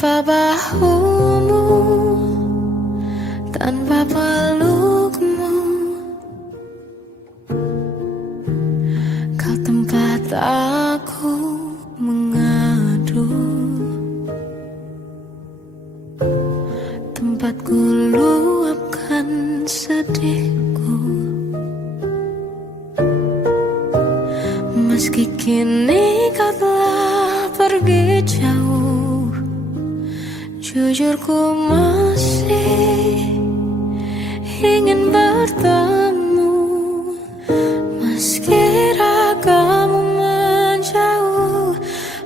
tanpa bahumu, tanpa pelukmu. Kau tempat aku mengadu, tempat ku luapkan sedihku. Meski kini kau telah pergi jauh, jujur ku masih ingin bertemu. Meski ragamu menjauh,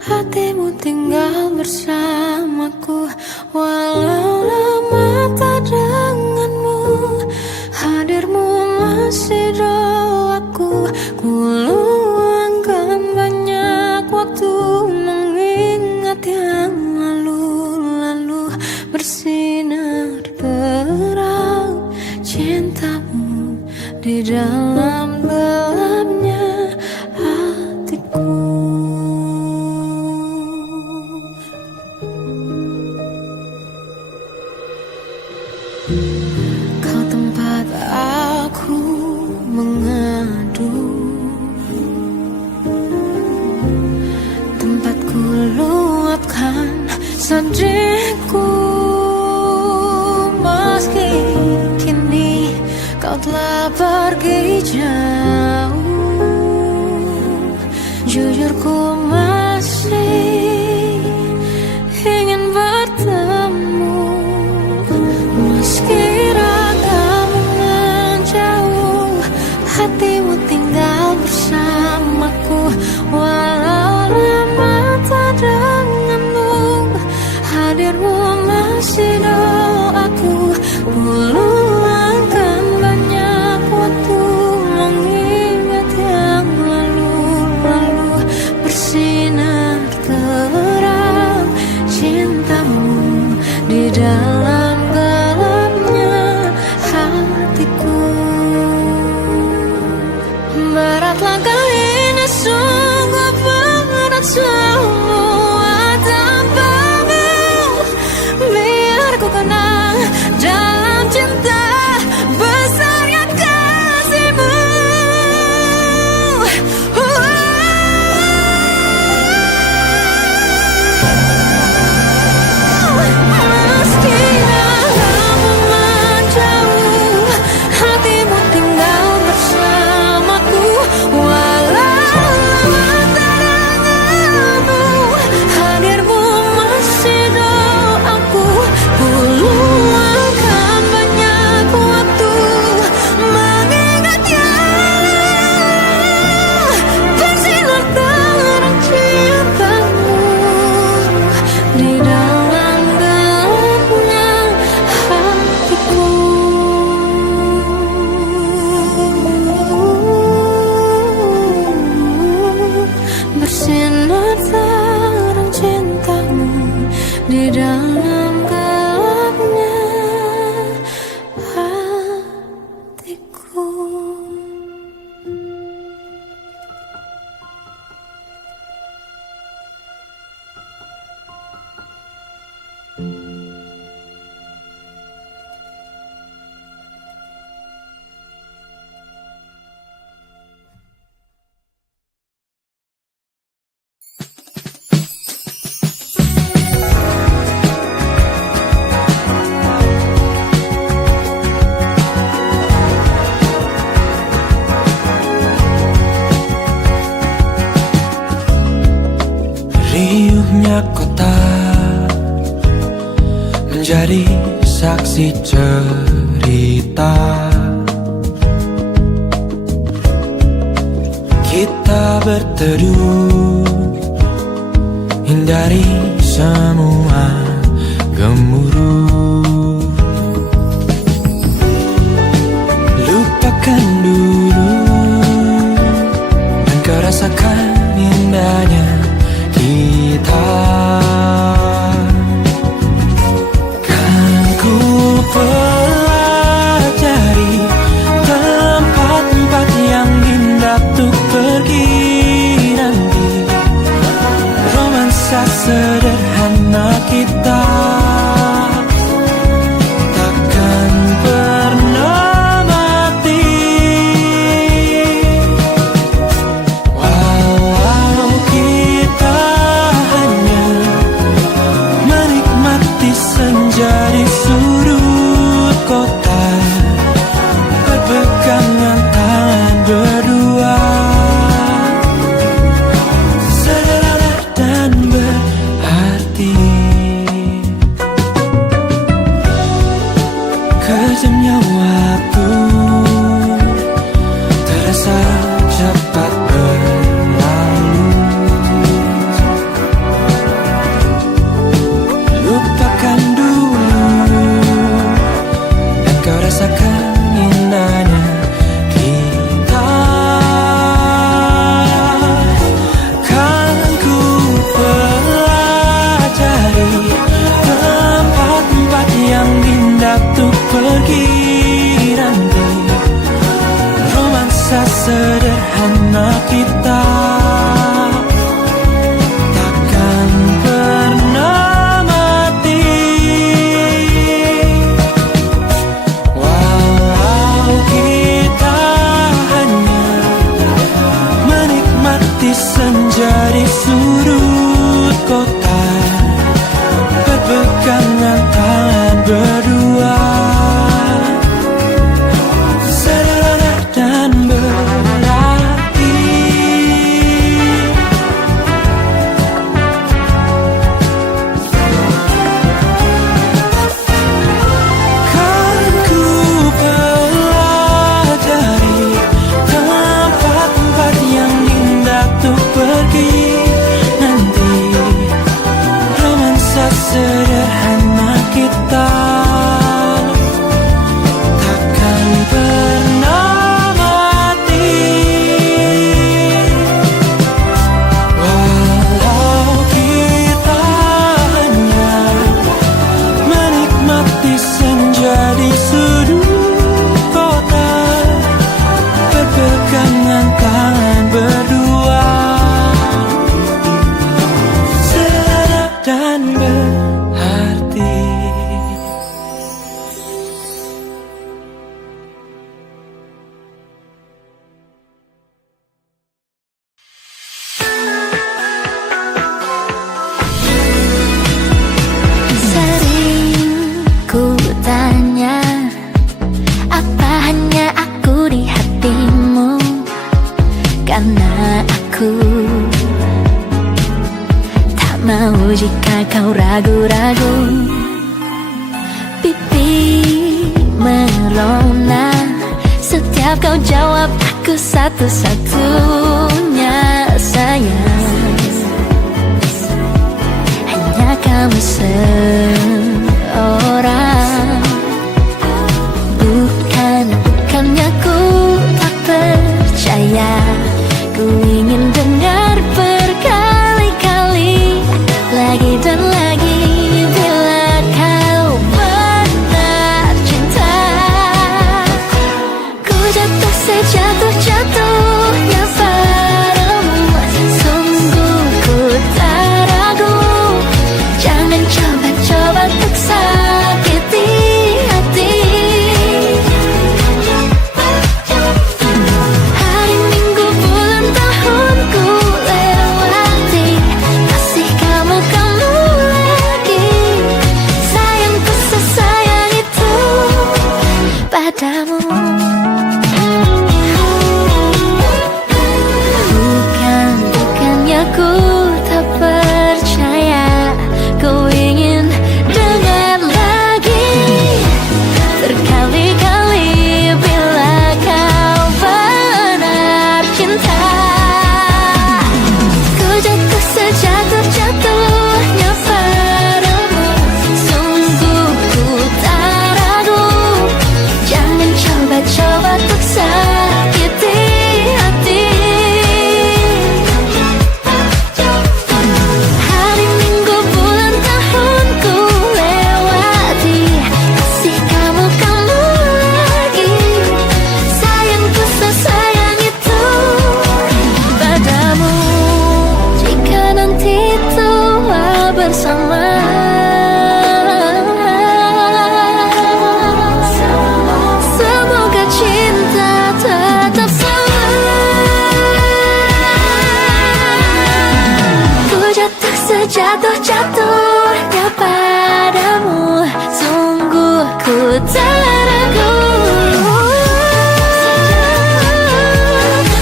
hatimu tinggal bersamaku. Walau lama tak denganmu, hadirmu masih doaku. Ku luangkan banyak waktu mengingat yang lalu-lalu. Bersinar terang cintamu di dalam gelapnya hatiku. Kau tempat aku mengadu, tempat ku luapkan sedihku. Meski kini kau telah pergi jauh, jujur ku masih ingin bertemu. Meski ragamu menjauh, hatimu tinggal bersamaku. Walau lama tak denganmu, hadirmu masih doaku. Ku luangkan banyak waktu mengingat yang lalu-lalu. Bersinar terang cintamu di dalam gelapnya hatiku. Berat langkah ini, sungguh berat semua tanpamu. Biar ku kenang dalam cinta besarnya kasihmu. Meski ragamu menjauh, hatimu tinggal bersamaku. Walau lama tak denganmu, hadirmu masih doaku. Ku luangkan banyak waktu mengingat yang bersinar terang cintamu di dalam gelapnya hatiku. Bersinar terang cintamu di dalam gelapnya hatiku. Riuhnya kota menjadi saksi cerita kita berteduh, hindari semua gemuruh. Lupakan dulu dan kau rasakan indahnya kita. Kan ku pelajari tempat-tempat yang indah untuk pergi nanti. Romansa Romansa sederhana kita takkan pernah mati. Walau kita hanya menikmati senja di sudut kota, berpegangan tangan berdua, sederhana dan berarti. Kejamnya waktu terasa cepat berlalu. Lupakan dulu dan kau rasakan indahnya kita. Kan ku pelajari tempat-tempat yang indah untuk pergi nanti. Romansa sederhana kita takkan pernah mati. Walau kita hanya menikmati senja di sudut kota, berpegangan tangan berdua, sederhana dan berarti. Kan ku pelajari tempat-tempat yang indah untuk pergi nanti. Romansa sederhana kita takkan pernah mati. Walau kita hanya menikmati senja di sudut kota, berpegangan tangan berdua, sederhana dan berarti. Sering ku tanya, apa hanya aku di hatimu? Karena aku tak mau jika kau ragu-ragu. Pipi merona setiap kau jawab aku satu-satunya sayang. Hanya kamu seorang. Bukannya ku tak percaya, ku ingin dengar berkali-kali lagi dan lagi. Bila kau benar cinta, ku jatuh sejatuh-jatuhnya padamu. Sungguh ku tak ragu, jangan coba-coba Jatuh-jatuhnya padamu, sungguh ku tak ragu.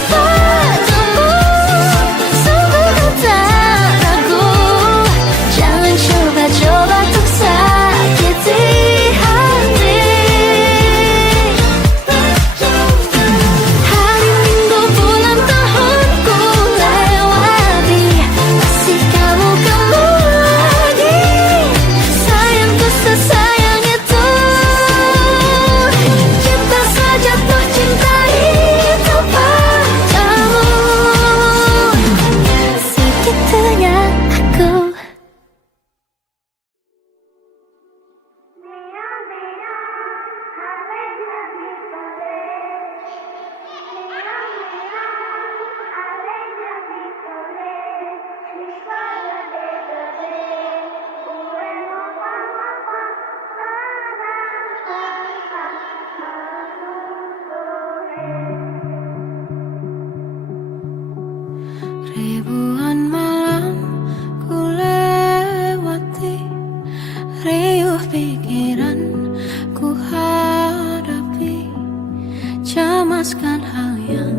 Padamu, sungguh ku tak ragu. Jangan coba-coba untuk sakiti hati. Hari Minggu bulan tahunku lewati, masih kamu lagi. Sayangku sesayang itu, cinta sejatuh cinta itu padamu. Segitunya aku. Ribuan malam ku lewati, riuh pikiran ku hadapi, cemaskan hal yang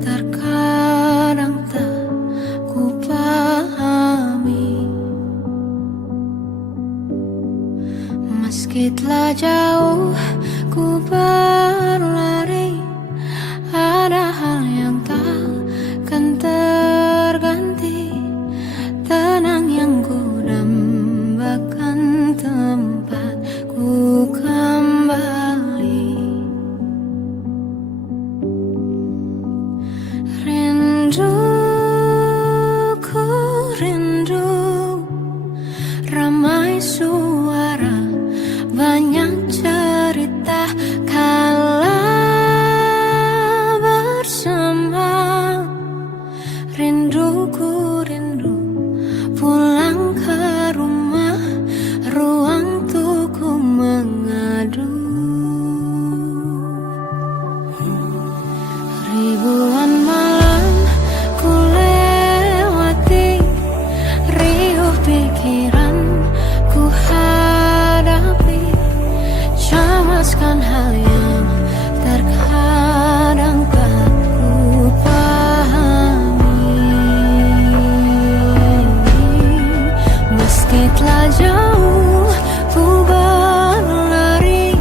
terkadang tak ku pahami. Meski telah jauh ku berlari, ada hal yang takkan terganti. Tenang yang ku dambakan, tempat ku kembali. Rinduku rindu, ramai suara, banyak cerita kala bersama. Rinduku rindu, pulang ke rumah, ruang untuk ku mengadu. Ribuan malam ku lewati, riuh pikiran ku hadapi, cemaskan hal yang terkadang tak ku pahami. Meski telah jauh ku berlari,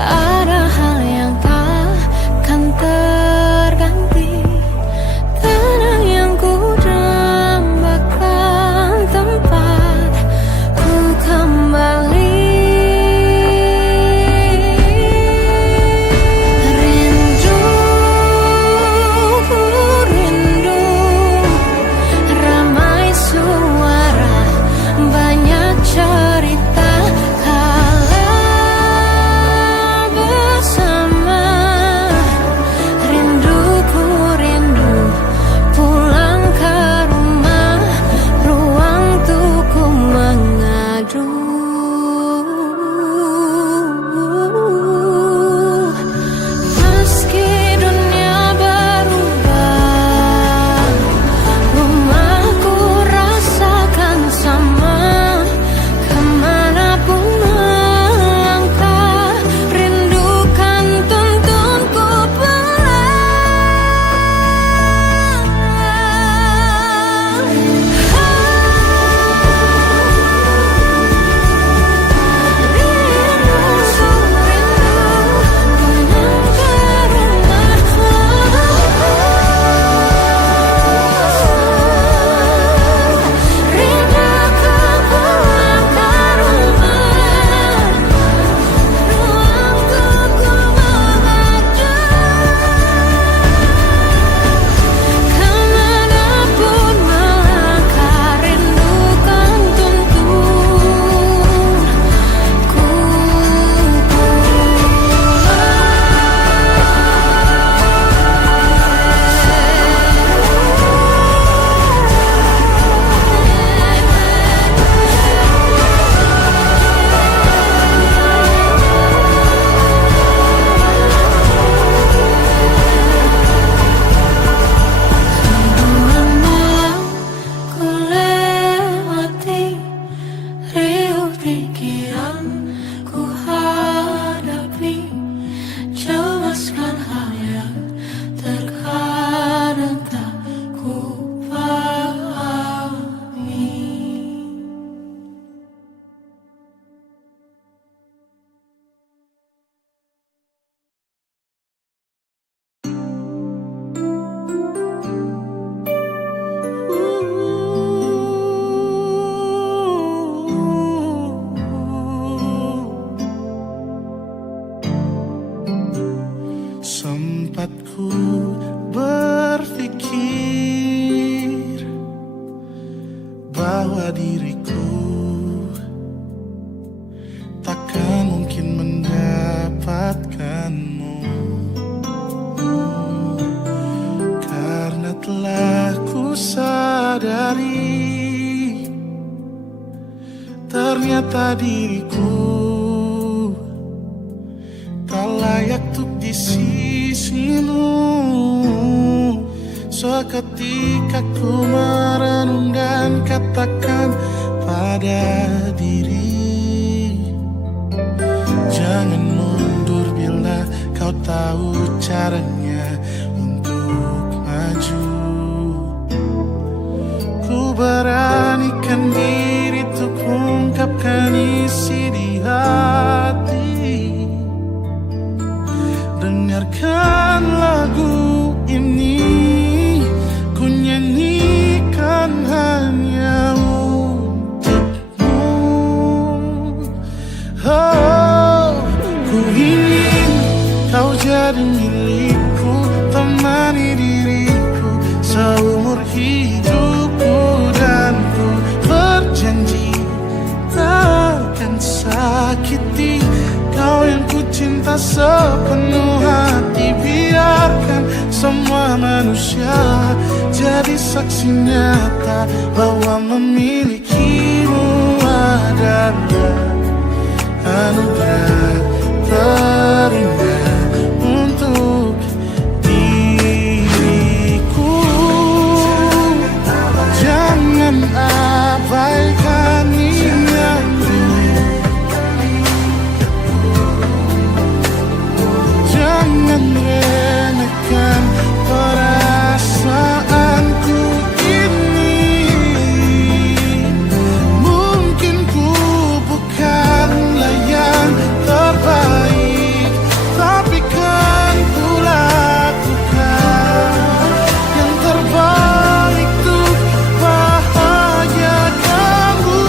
ada hal yang takkan terganti. Tenang yang ku dambakan, tempat ku kembali. Rinduku rindu, ramai suara, banyak cerita bahwa diriku takkan mungkin mendapatkanmu, karena telah ku sadari ternyata diriku tak layak untuk di sisimu. Seketika ku merenung dan katakan pada diri, jangan mundur bila kau tahu caranya untuk maju. Ku beranikan diri untuk ungkapkan isi di hati. Dengarkan lagu ini, ku nyanyikan hanya untukmu. Oh, ku ingin kau jadi milikku, temani diriku seumur hidupku, dan ku berjanji takkan sakiti kau yang ku cinta sepenuh hati. Biarkan semua manusia jadi saksi nyata bahwa memilikimu adalah anugerah terindah untuk diriku. Jangan abaikan niatku, jangan remehkan perasaanku ini. Mungkin ku bukanlah yang terbaik, tapi kan ku lakukan yang terbaik untuk bahagiakanmu.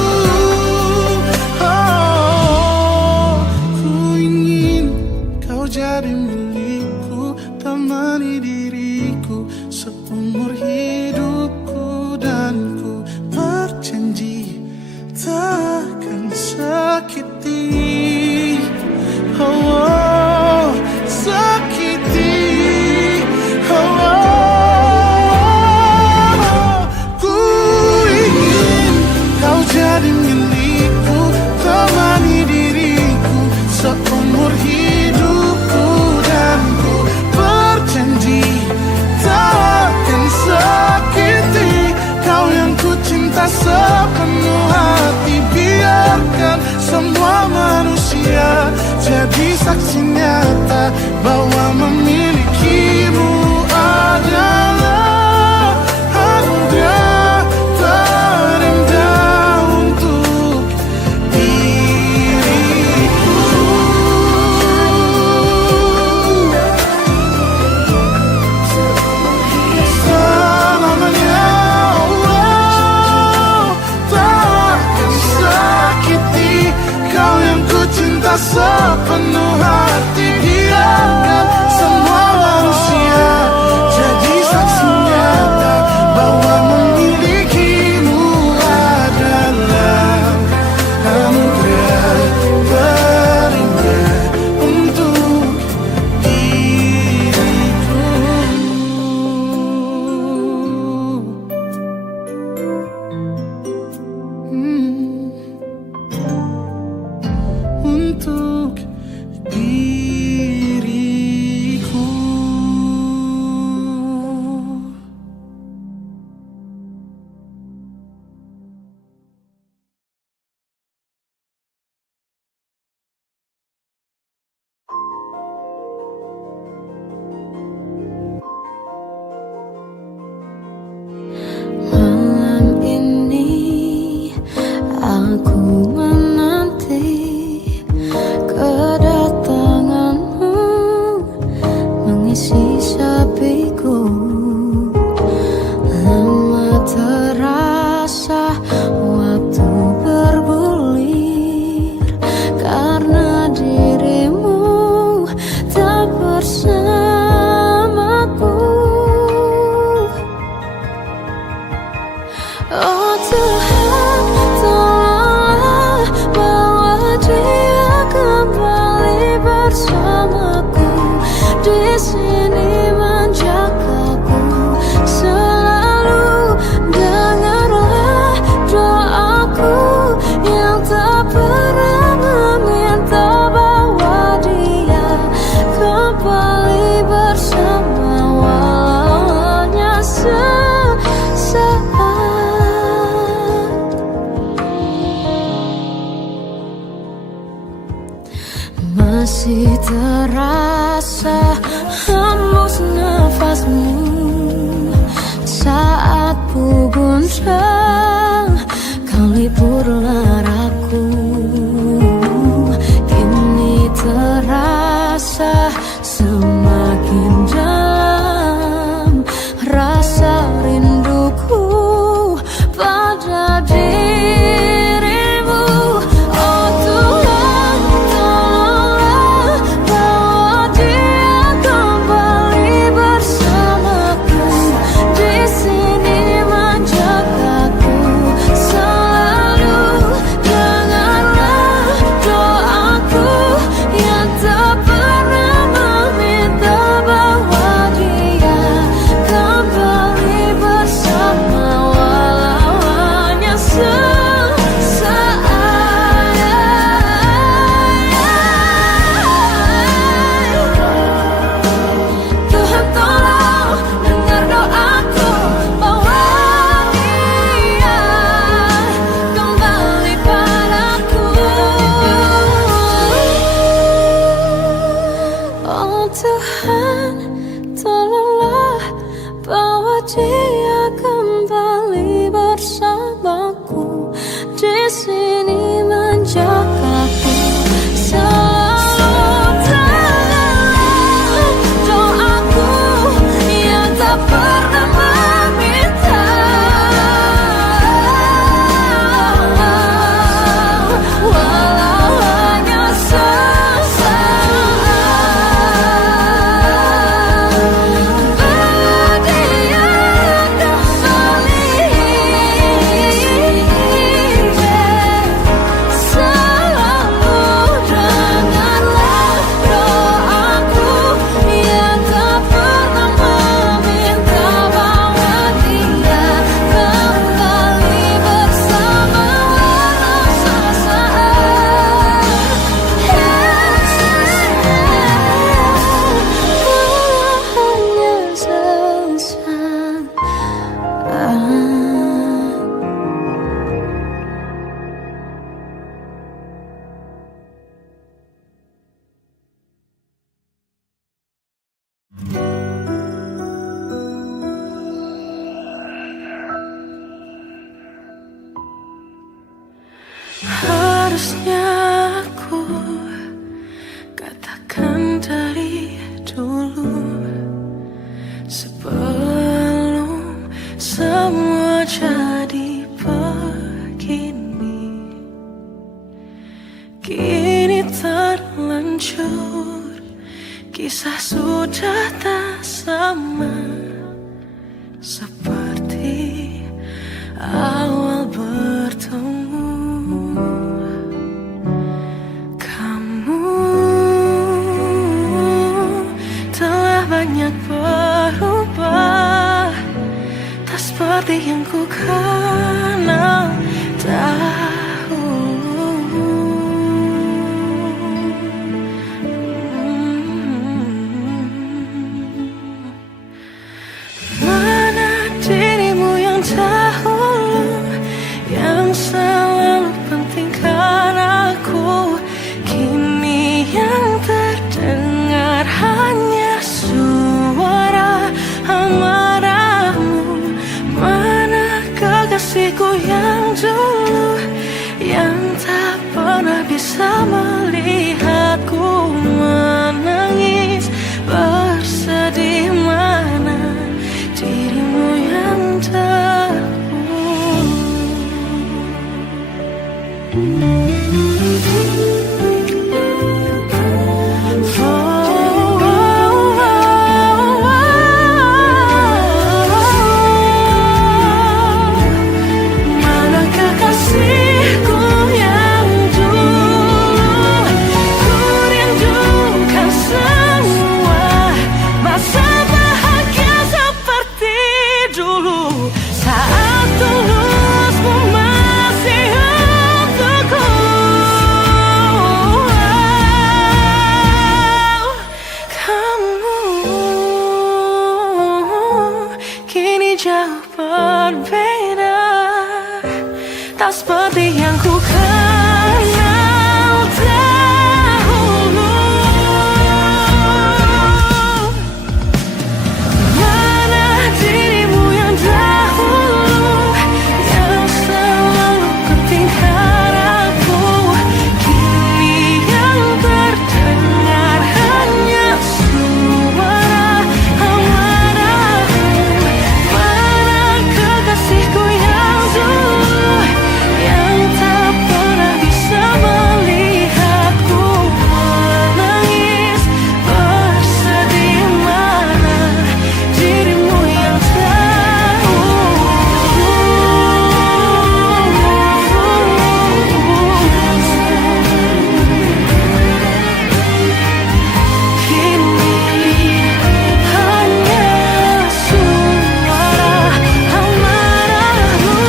Oh, ku ingin kau jadi milikku, temani diriku seumur hidupku, dan ku berjanji takkan sakiti, oh, sakiti, oh. Ku ingin kau jadi milikku, temani diriku seumur hidupku, dan ku berjanji takkan sakiti kau yang ku cinta sepenuh hati. Biarkan semua manusia jadi saksi nyata bahwa memilikimu adalah anugerah terindah untuk diriku. Selamanya, oh, takkan sakiti kau yang ku cinta sepenuh hati. Biarkan semua manusia jadi saksi nyata bahwa memilikimu adalah anugerah terindah untuk diriku. Untuk diriku. Malam ini aku menanti kedatanganmu mengisi sepiku. Lama terasa waktu bergulir karena dirimu tak bersamaku. Oh Tuhan, di sini menjagaku selalu. Dengarlah doaku yang tak pernah meminta bawa dia kembali bersama walau hanya sesaat. Masih terasa hembus nafasmu saat ku guncang kau liburlah raku. Kini terasa semakin dalam rasa rinduku pada dirimu. Oh Tuhan, tolonglah bawa dia kembali bersamaku di sini menjagaku selalu. Dengarlah doaku yang tak pernah meminta bawa dia kembali bersama walau hanya sesaat. Tuhan tolong dengar doaku, bawa dia kembali padaku. Oh Tuhan, tolonglah bawa dia kembali bersamaku di sini menjagaku selalu. Dengarlah doaku yang tak pernah meminta walau hanya sesaat. Bawa dia kembali selalu. Dengarlah doaku yang tak pernah meminta bawa dia kembali bersama walau sesaat. Hanya sesaat. Harusnya aku katakan dari dulu sebelum semua jadi begini. Kini terlanjur, kisah sudah tak sama seperti awal bertemu. Kamu telah banyak berubah, tak seperti yang ku kenal dahulu. Mana dirimu yang dahulu, yang selalu pentingkan aku. Kini yang terdengar hanya suara amarahmu. Mana kekasihku yang dulu, yang tak pernah bisa melihatku menangis bersedih. Mana dirimu yang dahulu. Mana kekasihku yang dulu, ku rindukan semua tak seperti yang ku kenal dahulu. Mana dirimu yang dahulu, yang selalu pentingkan aku. Kini yang terdengar hanya suara amarahmu. Mana kekasihku yang dulu, yang tak pernah bisa melihatku menangis bersedih. Mana dirimu yang kini hanya suara amarahmu.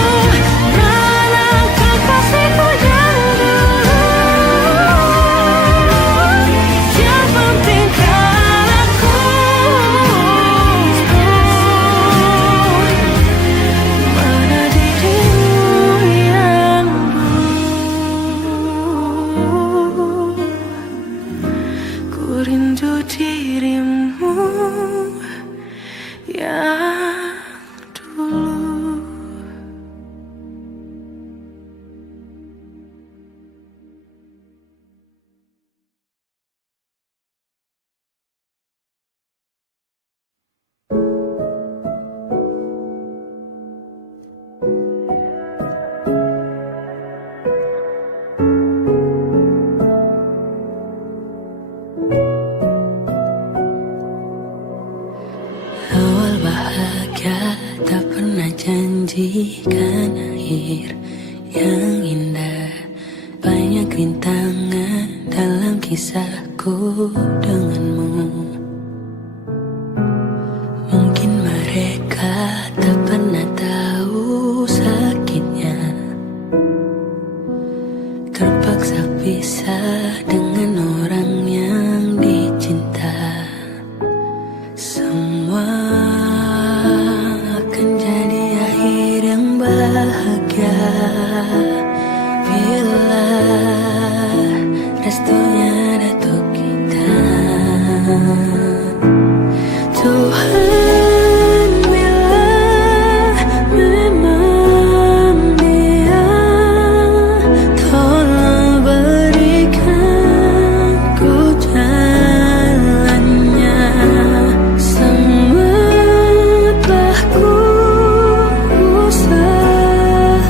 Mana kekasihku yang dulu, yang pentingkan aku. Mana dirimu yang dulu, ku rindu dirimu yang dulu. Awal bahagia tak pernah janjikan akhir yang indah. Banyak rintangan dalam kisahku denganmu. Mungkin mereka tak pernah tahu sakitnya terpaksa pisah dengan orang yang dicinta. Semua akan jadi akhir yang bahagia bila restunya datuk kita. Tuhan, bila memang dia, tolong berikan ku jalannya. Semua telah ku usahakan,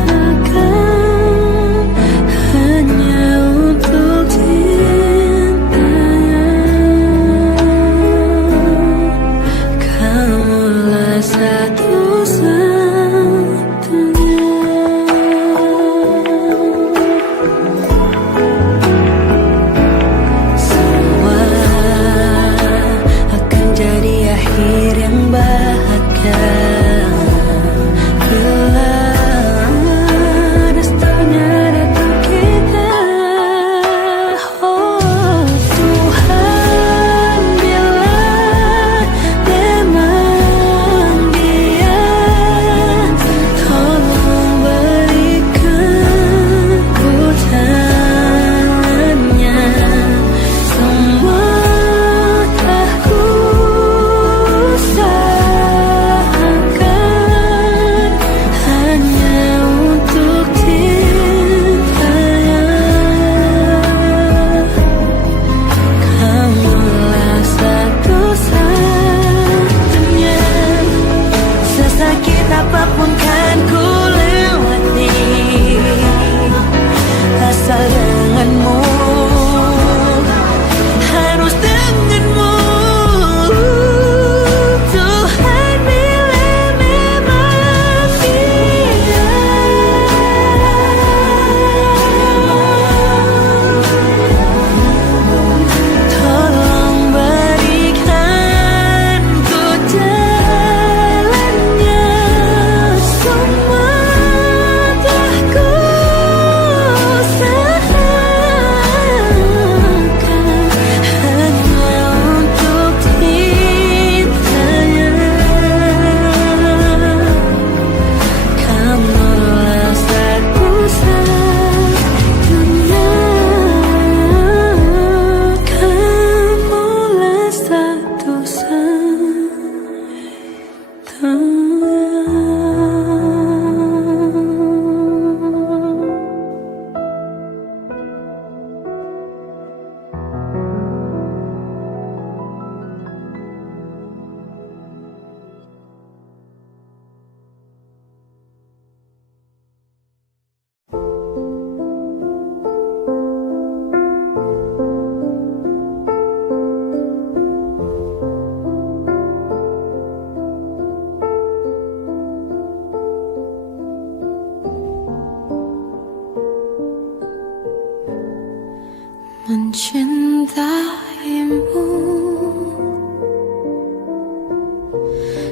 mencintaimu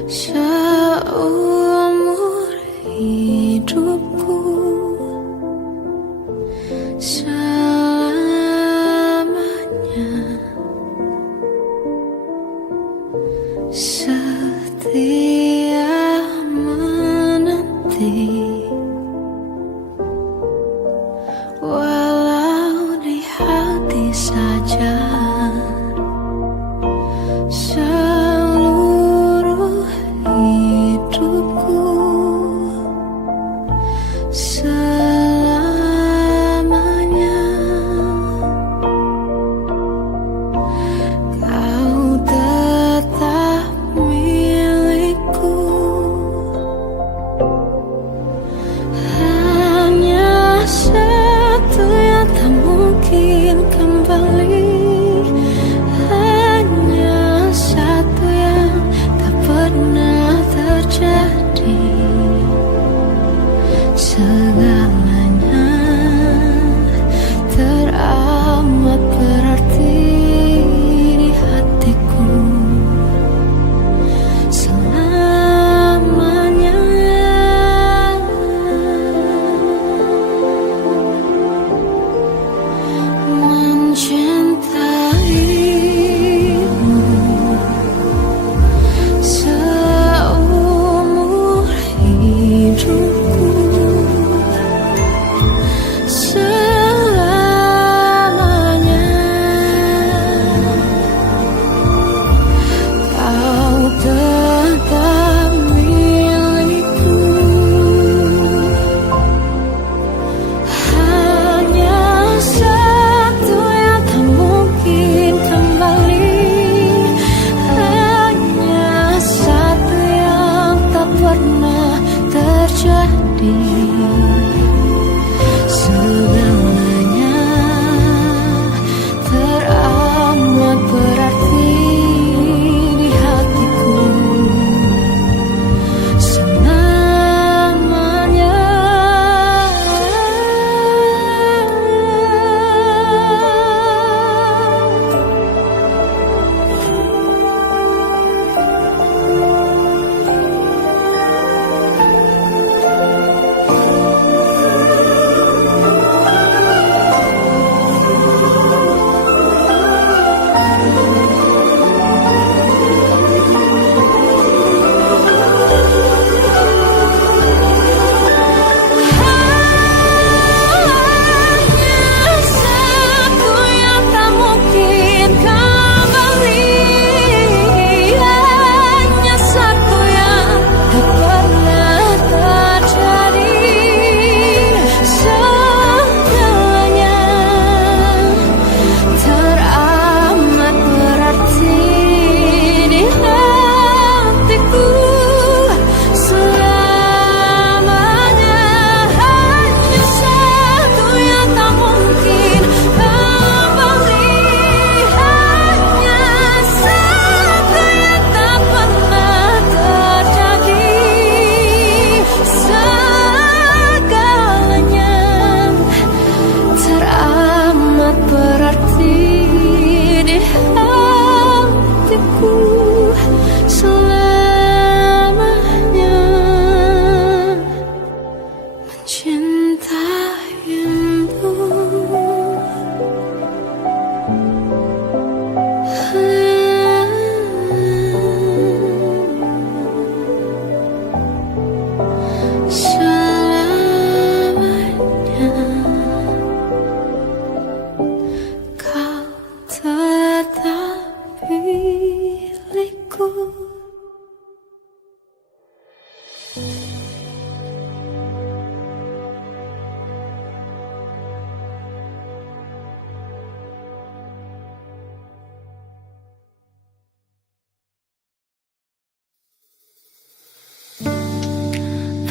seumur hidupku, selamanya setia menanti. Walau di hati saja seluruh hidupku, selamanya kau tetap milikku. Hanya satu yang tak mungkin kembali, hanya satu yang tak pernah terjadi. Segalanya teramat berarti di hatiku selamanya. Mencintaimu seumur hidupku, selamanya kau tetap milikku. Hanya satu yang tak mungkin kembali, hanya satu yang tak pernah terjadi. Segalanya teramat berarti di hatiku selamanya.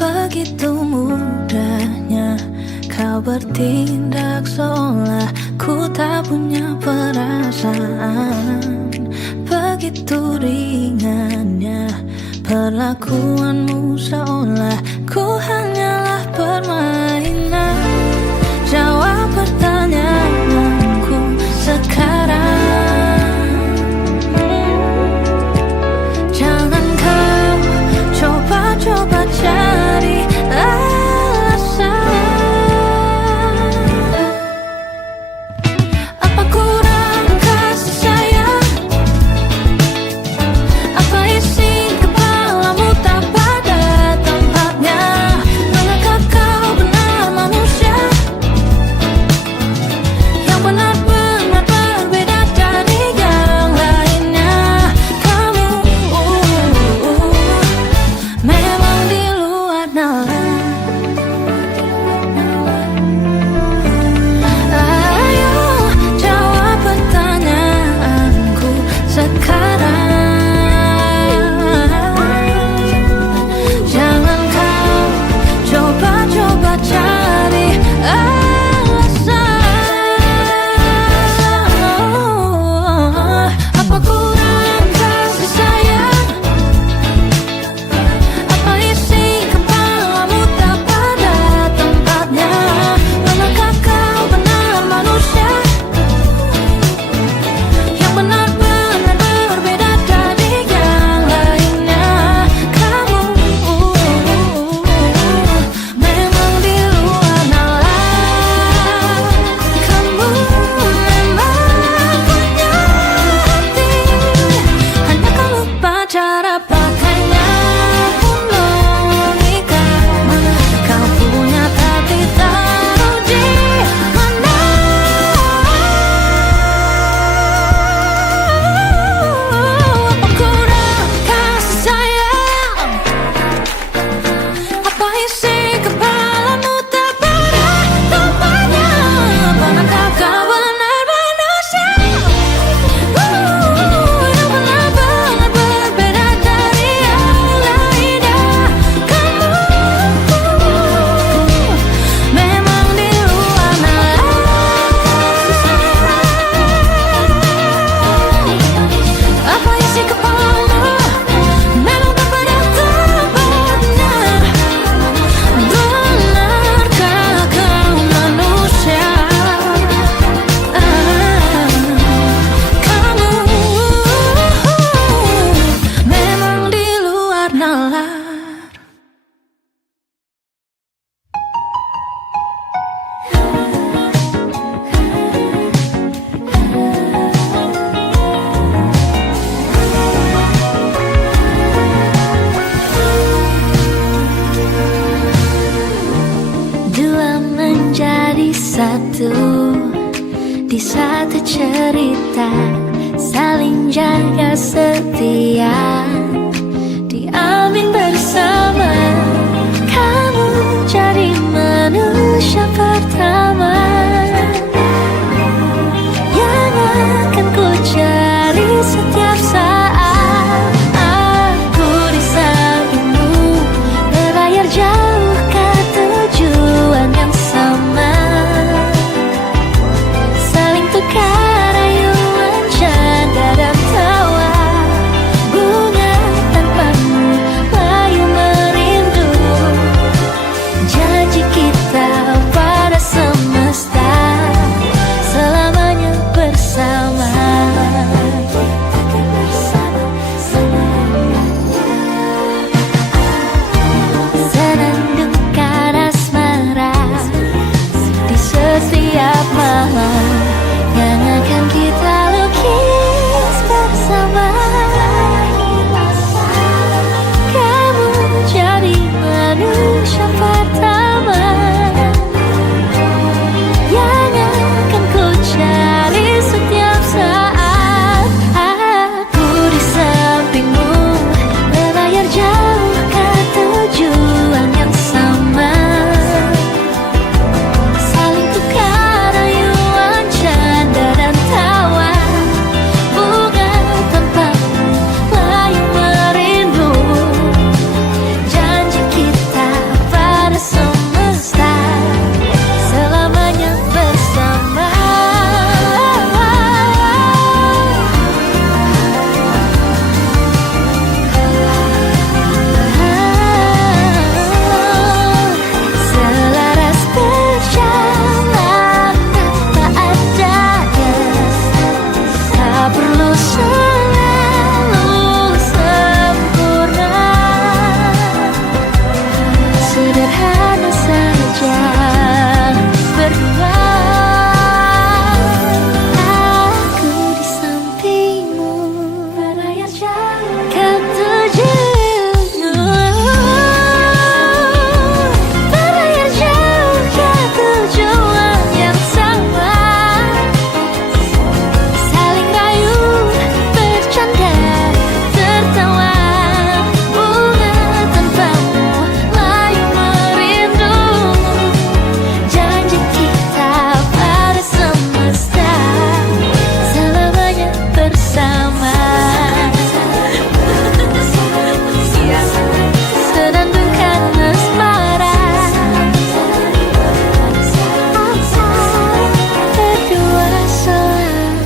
Begitu mudahnya kau bertindak seolah ku tak punya perasaan. Begitu ringannya perlakuanmu seolah ku hanyalah permainan. Jawab pertanyaanku bersatu di satu cerita, saling jaga setia, diamin bersama. Kamu jadi manusia pertama yang akan ku cari setiap saat. Aku di sampingmu, berlayar jauh ke tujuan yang sama, saling tukar rayuan, canda dan tawa, bunga tanpamu, layu merindu, janji kita pada semesta, selamanya bersama. Senandungkan asmara di setiap malam yang akan kita lukis bersama. Kamu jadi manusia pertama yang akan ku cari setiap saat. Aku di sampingmu, berlayar jauh ke tujuan yang sama, saling tukar rayuan, canda dan tawa, bunga tanpamu, layu merindu, janji kita pada semesta, selamanya bersama. Selaras berjalan tanpa ada gas, tak perlu selalu sempurna, sederhana saja berdua. Aku di sampingmu, berlayar jauh ke tujuan, berlayar jauh ke tujuan yang sama, saling rayu, bercanda, tertawa, bunga tanpamu, layu merindu, janji kita pada semesta, selamanya bersama. Senandungkan asmara, berdua selamanya.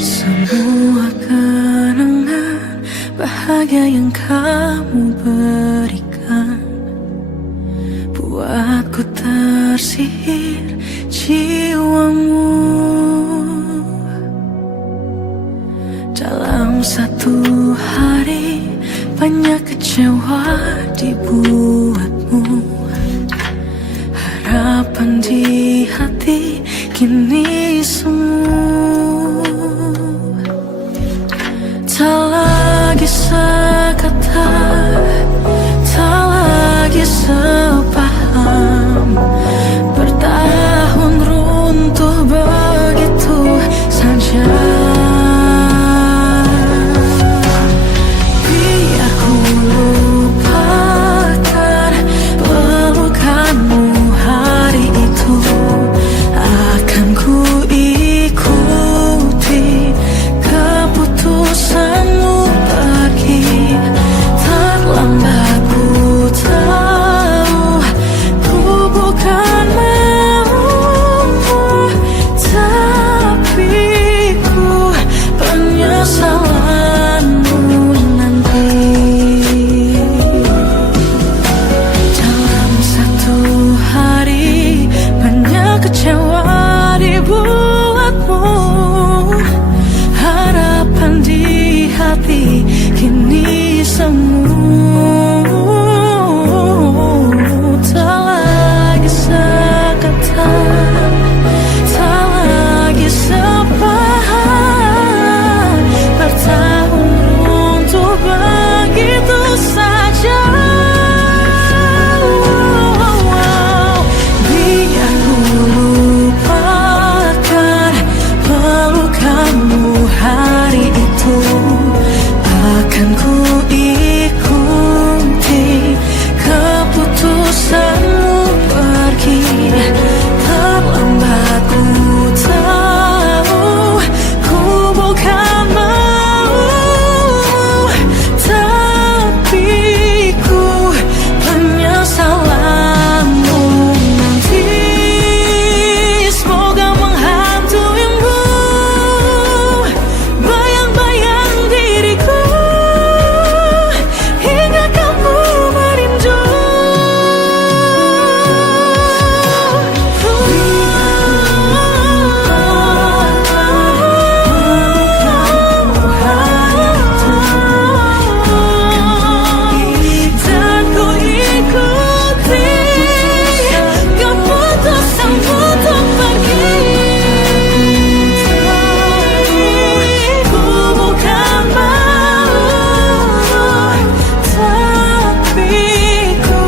Semua kenangan bahagia yang kamu berikan buatku tersihir jiwamu. Dalam satu hari banyak kecewa dibuatmu, harapan di hati kini semu. Tak lagi sekata, tak lagi sepaham, bertahun runtuh begitu saja. Biar ku lupakan pelukanmu hari itu, semu tak lagi sekata, tak lagi sepaham, bertahun untuk begitu saja. Biar ku lupakan pelukanmu hari itu, akan ku ikuti keputusanmu pergi. Terlambat ku tahu, ku bukan mau, tapi ku penyesalanmu nanti semoga menghantuimu, bayang-bayang diriku hingga kamu merindu. Dan ku ikuti keputusanmu untuk pergi. Ku bukan mau, tapi ku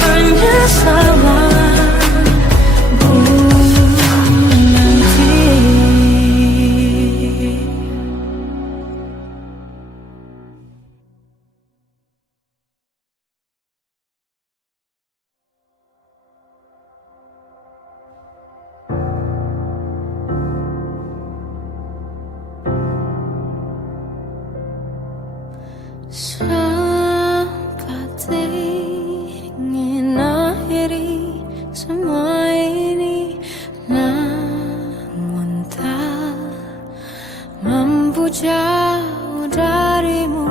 penyesalanmu nanti. Sempat ingin akhiri semua ini, namun tak mampu jauh darimu.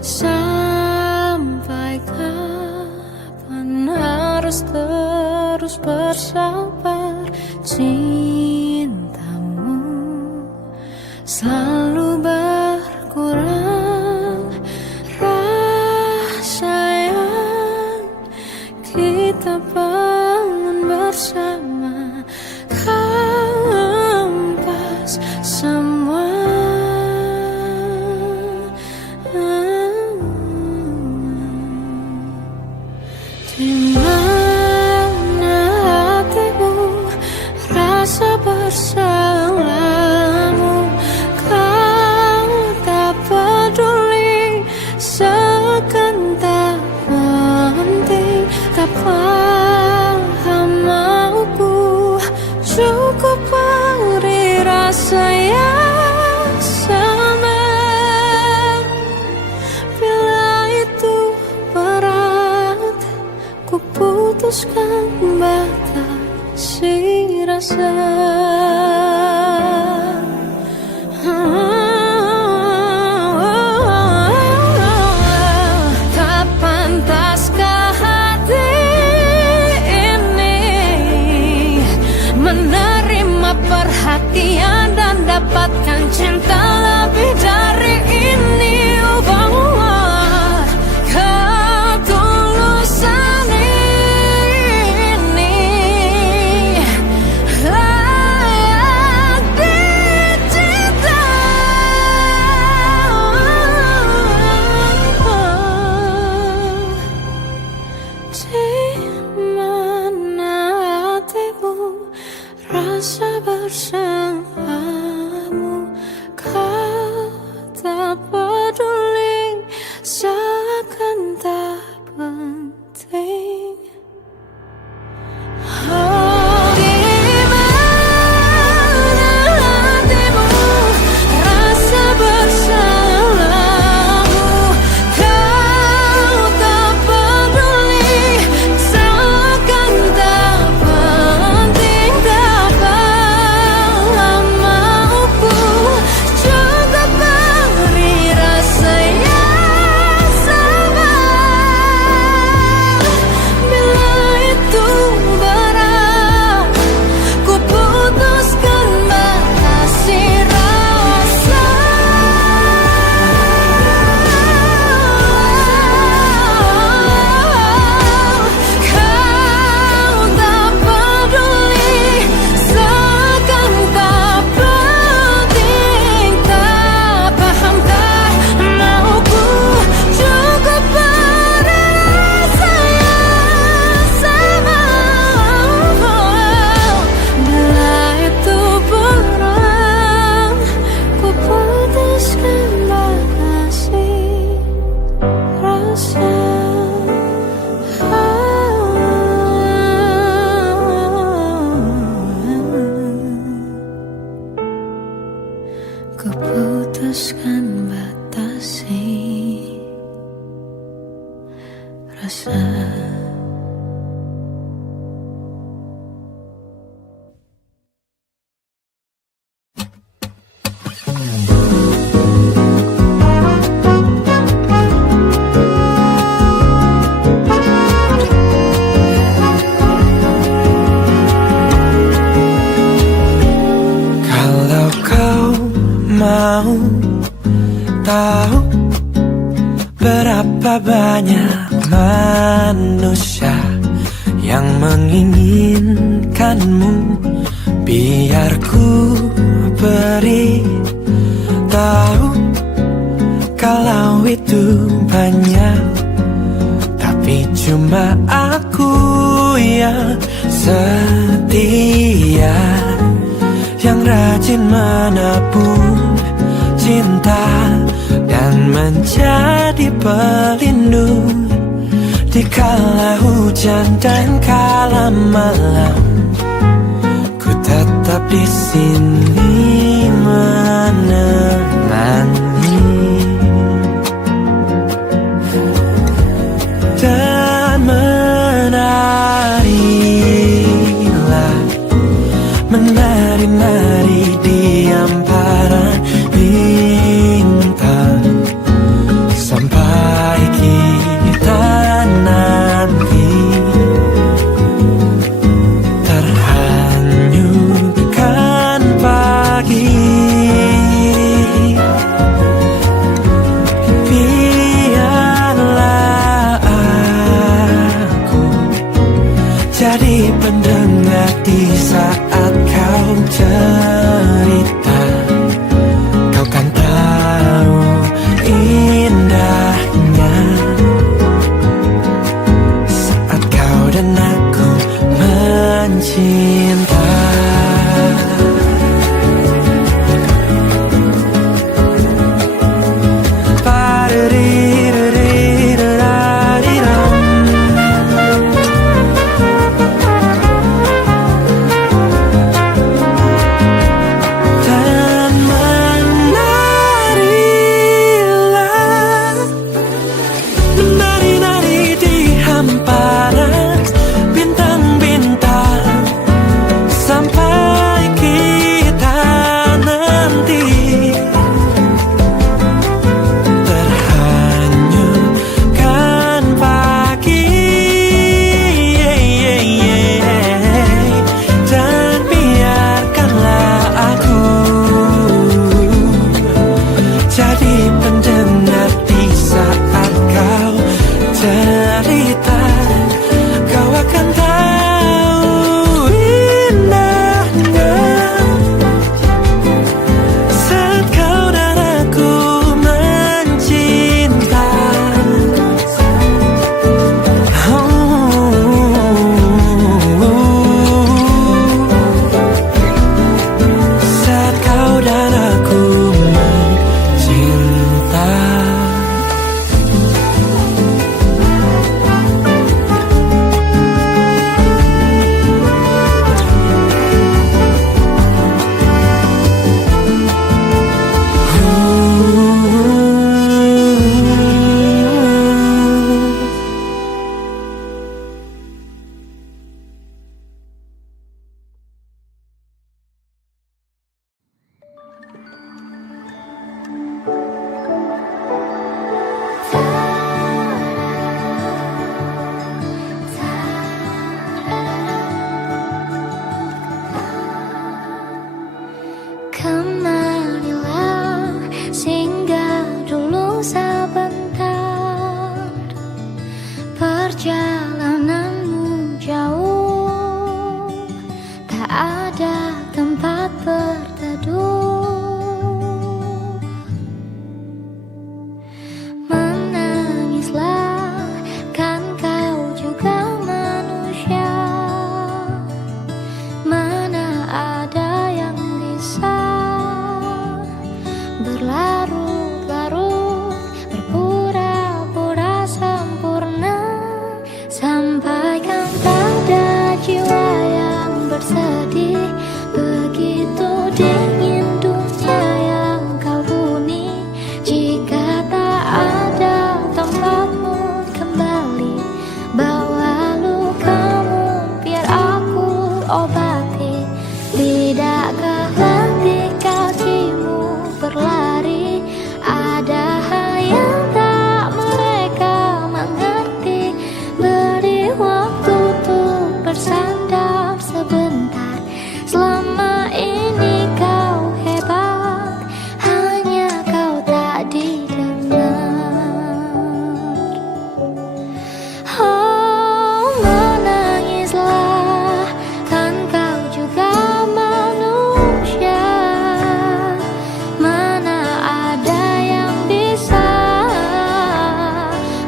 Sampai kapan harus terus bersabar, cintamu selalu berkurang. Rasa yang kita bangun bersama kampas semua. Di mana hatimu, rasa bersamamu, kau tak peduli, seakan tak penting, tak paham mauku, cukup beri rasa yang sama. Bila itu berat, ku putuskan batasi rasa. Tak pantaskah hati ini menerima perhatian dan dapatkan cinta lebih dari ini? Oh, bahwa ketulusan ini layak dicinta. Di mana hatimu, rasa bersamamu, kau tak peduli, seakan tak penting. Oh, di mana hatimu, rasa bersamamu, kau tak peduli, seakan tak penting, tak paham lepaskan batasi rasa. Kalau kau mau tahu berapa banyak manusia yang menginginkanmu, biar ku beri tahu. Kalau itu banyak, tapi cuma aku yang setia, yang rajin menabung cinta dan menjadi pelindung di kala hujan dan kala malam. Ku tetap di sini menemani dan menarilah, menari-nari di hamparan bintang sampai kita nanti terhanyutkan pagi. Biarlah aku jadi pendengar di saat kau cerita. Kau kan tahu indahnya saat kau dan aku mencinta. Dan menarilah, menari-nari di hamparan bintang-bintang sampai kita nanti terhanyutkan pagi. Dan biarkanlah aku jadi pendengar di saat kau cerita. Kau akan tahu indahnya saat kau dan aku mencinta. Saat kau dan aku mencinta. Kemarilah singgah dulu sebentar, perjalananmu jauh, tak ada tempat berteduh. Menangislah, kan kau juga manusia, mana ada yang bisa berlarut-larut, berpura-pura sempurna. Sampaikan pada jiwa yang bersedih Tidakkah letih kakimu berlari? Ada hal yang tak mereka mengerti. Beri waktu untuk bersandar sebentar. Selama ini kau hebat, hanya kau tak didengar. Oh, menangislah, kan kau juga manusia. Mana ada yang bisa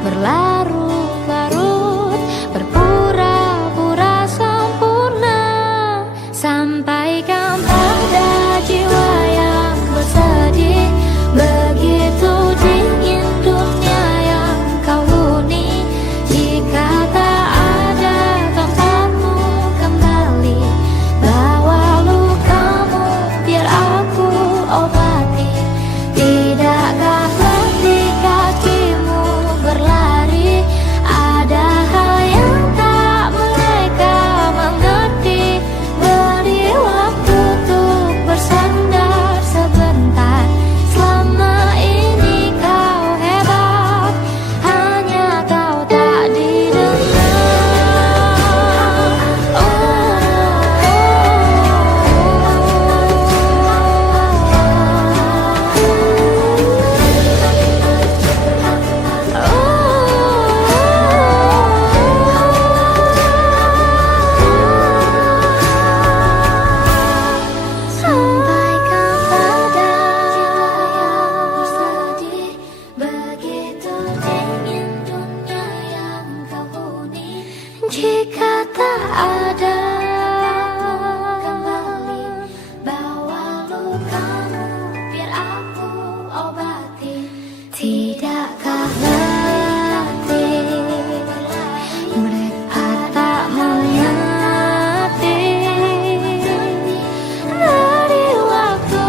berlarut-larut, berpura-pura sempurna. Sampaikan pada jiwa yang bersedih, begitu dingin dunia yang kau huni. Jika tak ada tempatmu kembali, bawa lukamu biar aku obati. Tidakkah letih kakimu berlari? Ada hal yang tak mereka mengerti. Beri waktu untuk bersandar sebentar. Selama ini kau hebat, hanya kau tak didengar. Sampaikan pada jiwa yang bersedih, begitu dingin dunia yang kau huni. Jika tak ada kembali, bawa lukamu biar aku obati. Tidakkah letih mereka tak mengerti. Dari waktu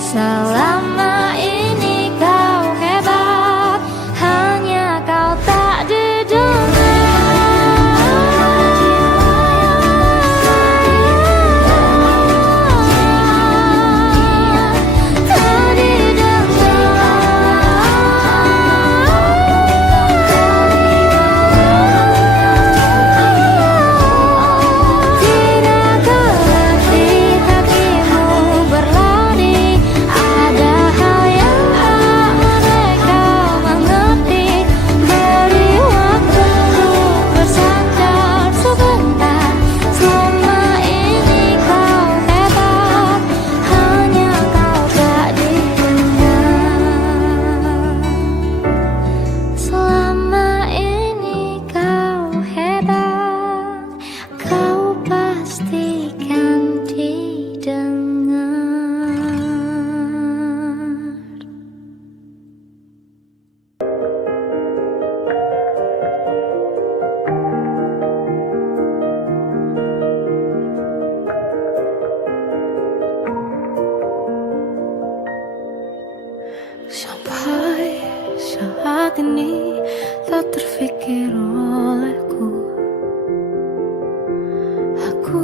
selama ini kau hebat, hanya kau tak Sampai saat ini tak terfikir olehku. Aku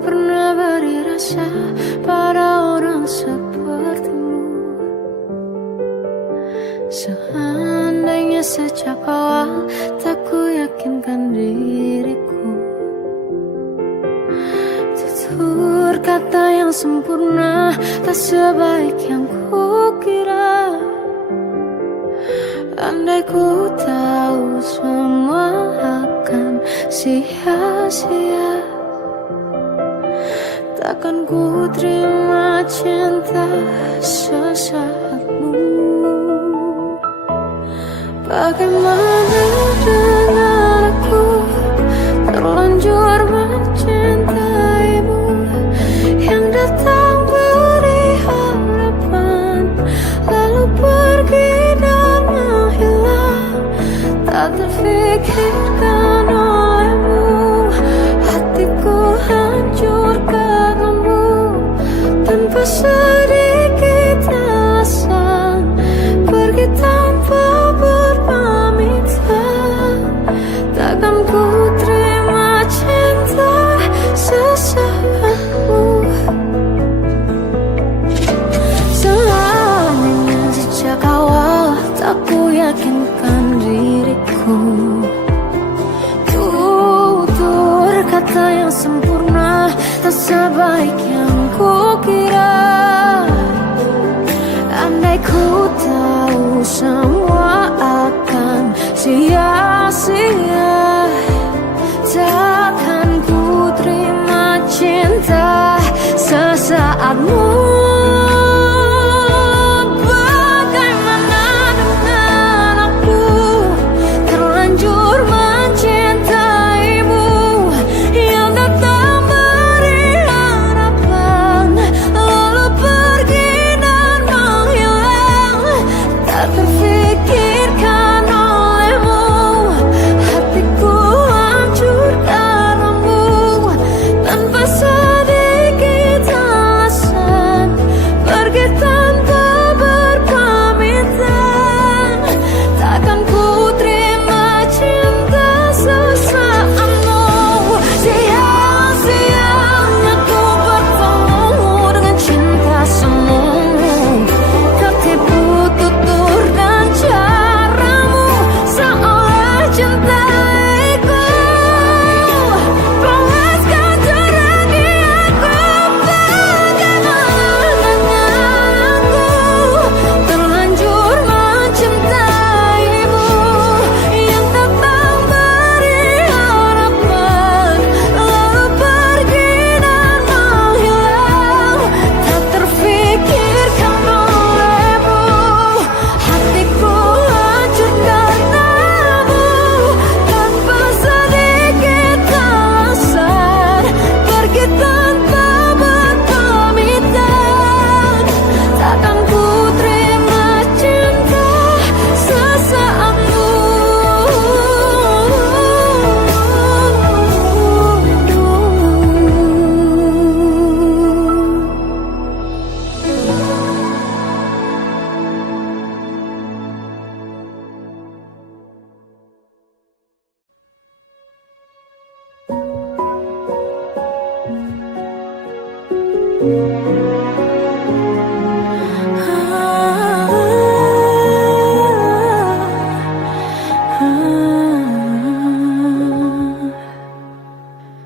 pernah beri rasa pada orang sepertimu. Seandainya sejak awal tak ku yakinkan diriku. Tutur kata yang sempurna tak sebaik yang kukira. Andai ku tahu semua akan sia-sia, takkan ku terima cinta sesaatmu. Bagaimana dengan aku terlanjur mencintaimu, yang datang beri harapan lalu pergi dan menghilang. Tak terfikirkan olehmu, hatiku hancur karenamu. Tanpa sedikit alasan pergi tanpa berpamitan. Takkan ku terima cinta sesaat. yang sempurna, tak sebaik yang kukira. Andai ku tahu semua akan sia-sia, takkan ku terima cinta sesaatmu.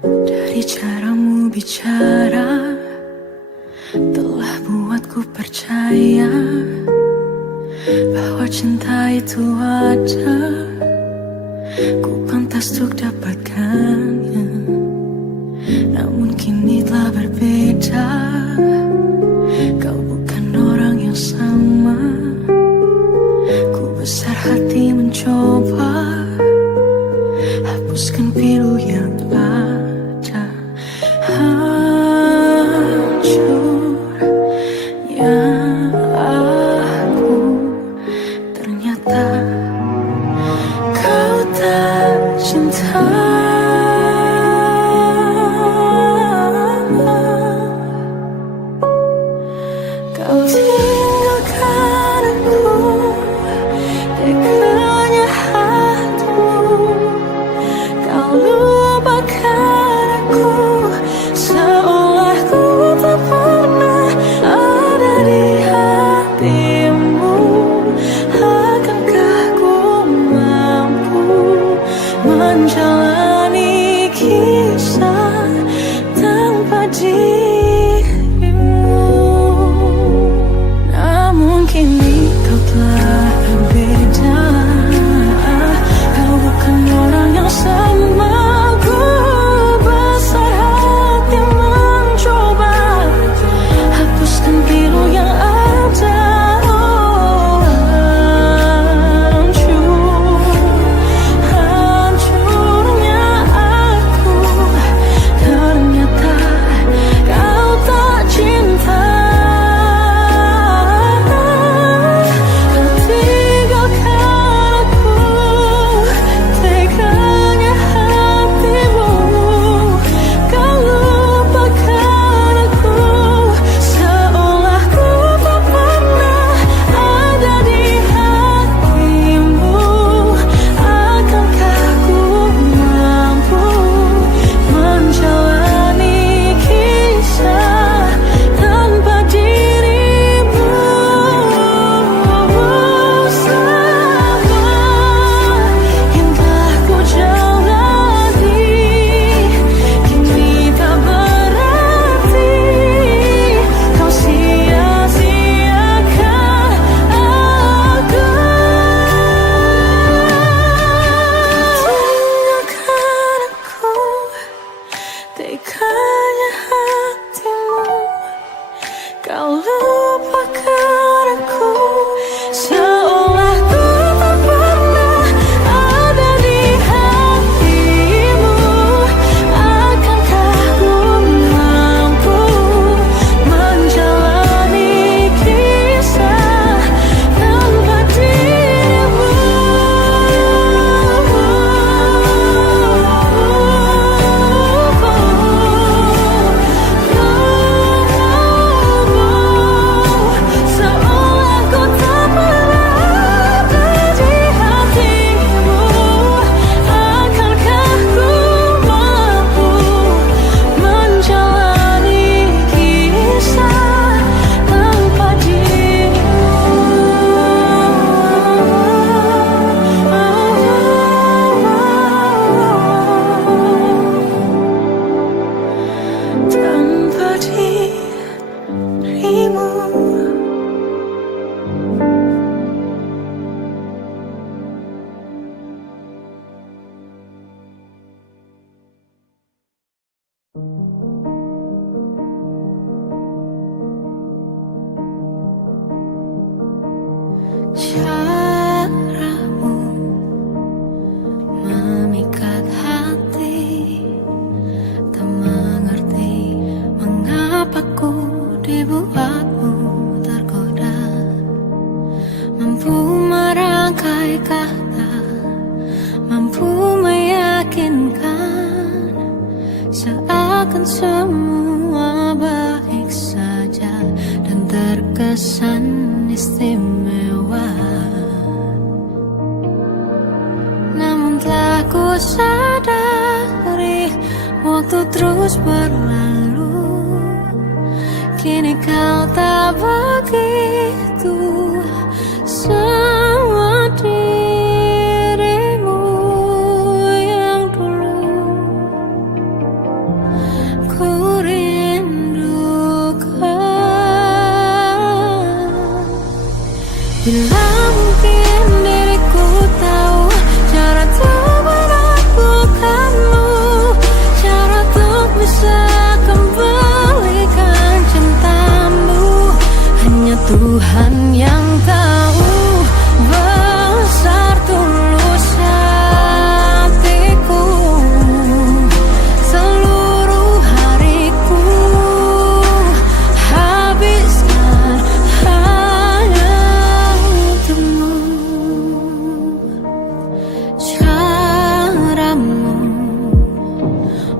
Dari caramu bicara telah buatku percaya bahwa cinta itu ada, ku pantas untuk dapatkannya. Namun kini telah berbeda, kau bukan orang yang sama. Ku besar hati mencoba hapuskan pilu yang ada. Hancurnya aku, ternyata kau tak cinta. Kau tinggalkan aku, teganya hatimu. Kau Bukannya hatimu kau lupakan aku, seolah ku tak pernah ada di hatimu. Akankah ku mampu menjalani kisah tanpa dirimu? Seolah ku tak pernah ada di hatimu. Akankah ku mampu menjalani kisah tanpa dirimu? Tanpa dirimu. Caramu memikat hati, tak mengerti mengapa ku dibuatmu tergoda. Mampu merangkai kata, mampu meyakinkan, seakan semua baik saja dan terkesan istimewa. Namun telah ku sadari waktu terus berlalu, kini kau tak begitu sama dirimu yang dulu ku rindukan. Bila mungkin diriku tahu cara untuk menaklukkanmu, cara untuk bisa kembalikan cintamu, hanya Tuhan yang tahu besar tulus hatiku. Seluruh hariku habiskan hanya untukmu. Caramu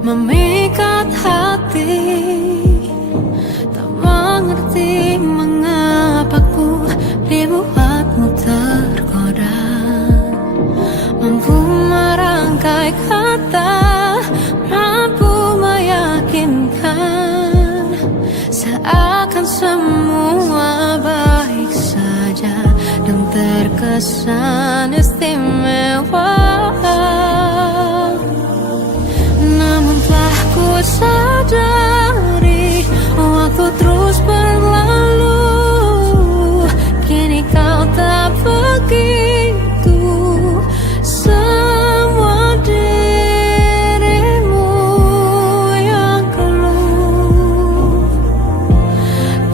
memikat hati, tak mengerti mengapa ku dibuatmu tergoda. Mampu merangkai kata, mampu meyakinkan, seakan semua baik saja dan terkesan istimewa. Namun telah ku sadari waktu terus berlalu, kini kau tak begitu semua dirimu yang keluh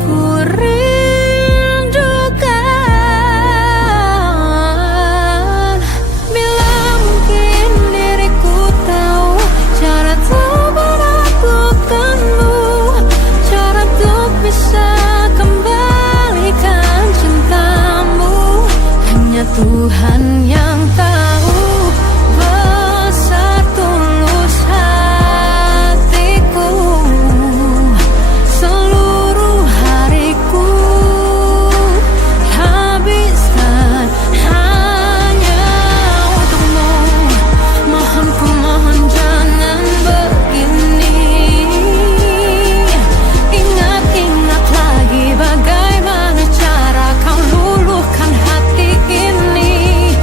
ku rindukan. Bila mungkin diriku tahu cara untuk menaklukkanmu, cara untuk bisa kembalikan cintamu, hanya Tuhan yang tahu besar tulus hatiku. Seluruh hariku habiskan hanya untukmu. Mohon ku mohon jangan begini. Ingat-ingat lagi bagaimana cara kau luluhkan hati ini.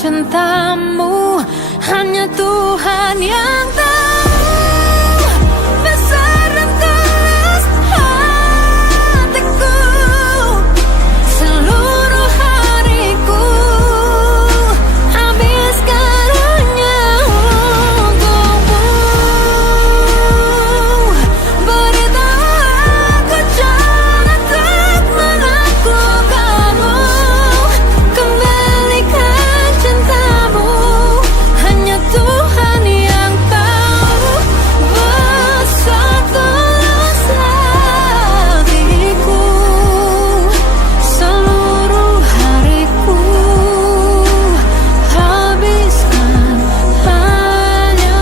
cintamu, hanya Tuhan yang tahu. Besar dan tulus hatiku, seluruh hariku habiskan hanya untukmu. Beritahu aku cara untuk melakukanmu, kembalikan cintamu, hanya Tuhan yang tahu. Besar tulus hatiku, seluruh hariku habiskan hanya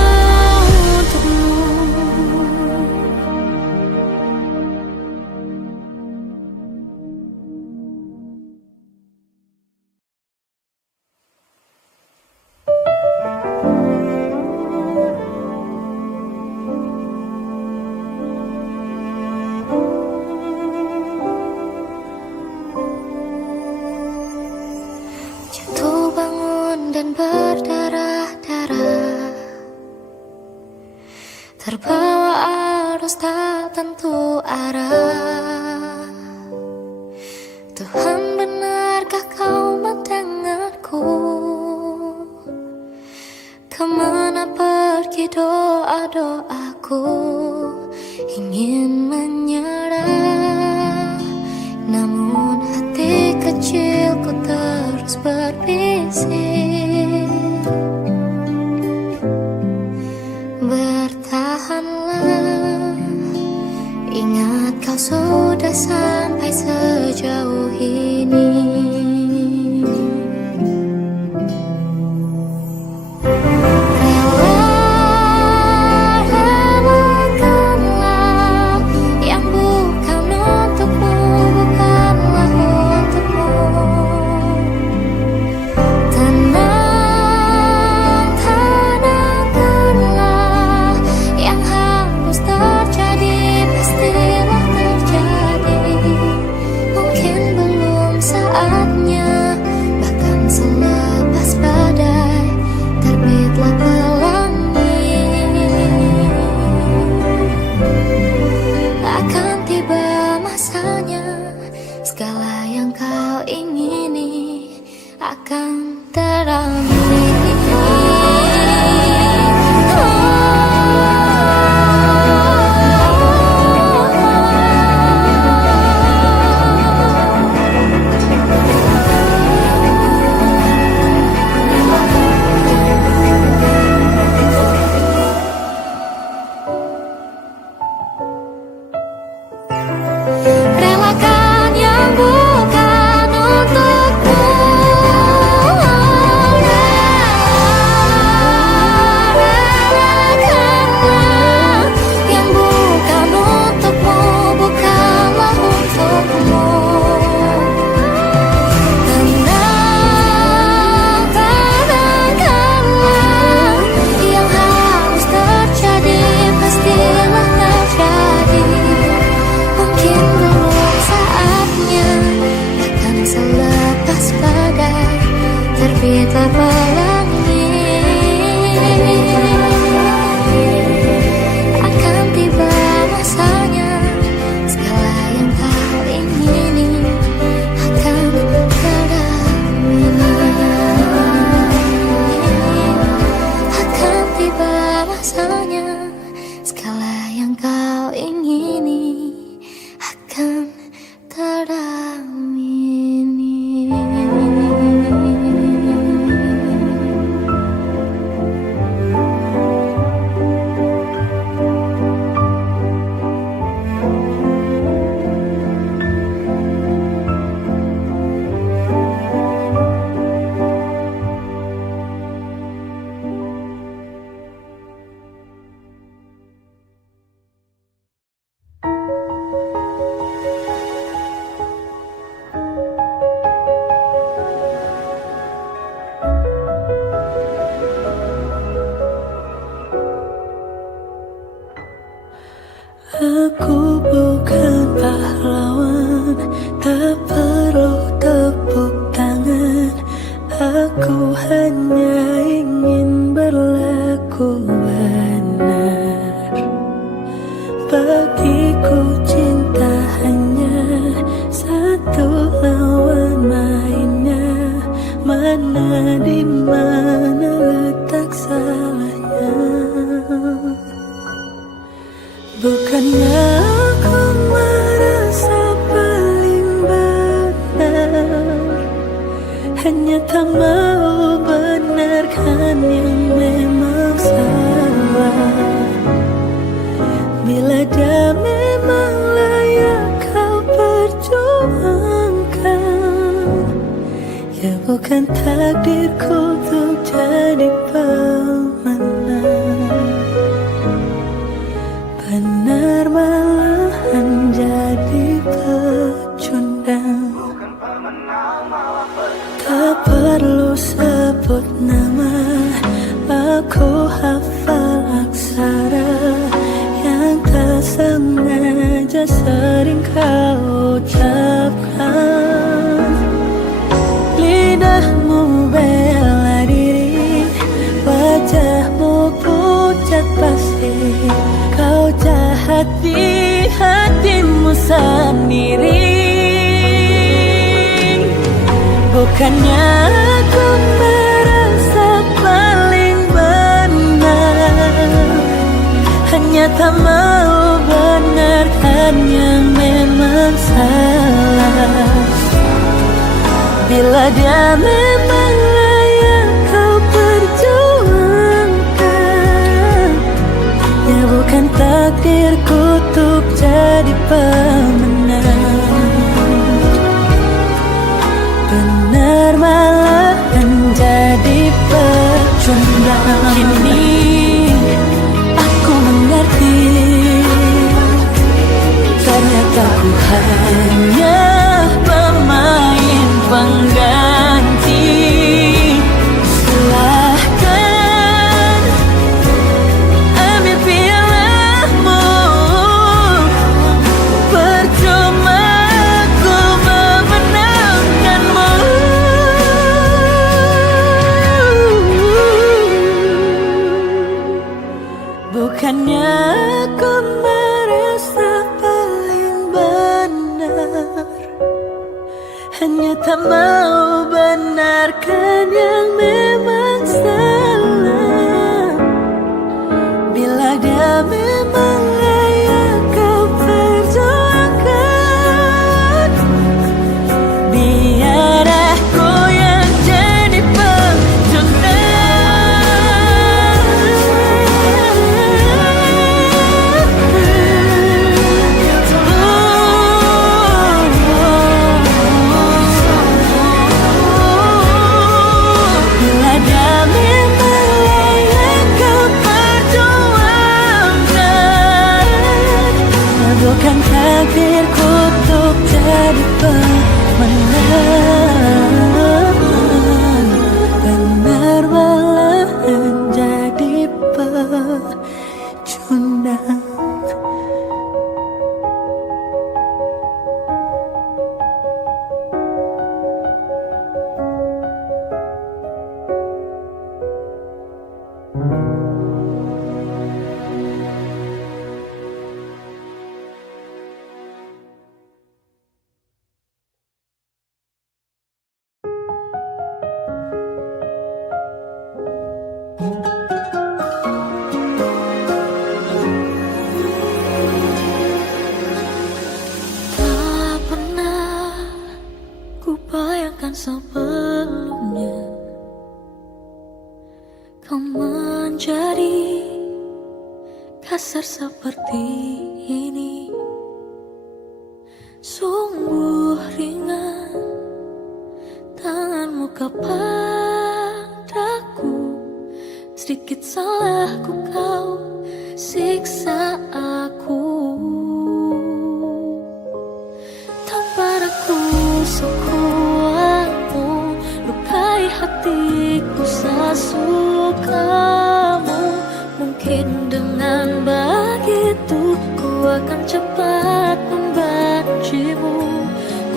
jatuh bangun dan berdarah-darah, terbawa arus tak tentu arah. Tuhan, benarkah kau mendengarku? Kemana pergi doa-doaku? Ingin menyerah, namun hati kecilku terus berbisik. Bertahanlah, ingat kau sudah sampai sejauh ini. Relakanlah yang bukan untukmu, bukanlah untukmu. Tenangkanlah yang harus terjadi, pastilah terjadi. Mungkin belum saatnya, bahkan selepas badai terbitlah pelangi. Akan tiba masanya, segala yang kau ingini akan terambil. Relakan yang bukan untukmu. hanya tak mau benarkan yang memang salah. Bila dia memang layak kau perjuangkan, ya bukan takdirku untuk jadi pemenang. Benar malahan jadi pecundang. Tak perlu sebut nama, aku hafal aksara yang tak sengaja sering kau ucapkan. Lidahmu bela diri, wajahmu pucat pasti. Kau jahat di hatimu sendiri. Bukannya aku merasa paling benar, hanya tak mau benarkan yang memang salah. Bila dia memang layak kau perjuangkan, ya bukan takdirku untuk jadi pemenang. Benar malahan jadi pecundang. Kini aku mengerti, ternyata ku hanya pemain pengganti. Silahkan ambil pialamu, percuma ku memenangkanmu. Bukannya aku merasa paling benar, hanya tak mau benarkan yang memang salah. Bila dia memang layak kau perjuangkan, biar aku yang jadi pecundang. Bila dia memang layak kau perjuangkan, bukan takdirku untuk jadi pemenang. Benar malahan jadi pecundang. Tak pernah ku bayangkan sebelumnya kau menjadi kasar seperti ini. Sungguh ringan tanganmu kepadaku, sedikit salahku kau siksa aku. Tampar aku sekuatmu, lukai hatiku sesukamu. Mungkin dengan begitu ku akan cepat membencimu.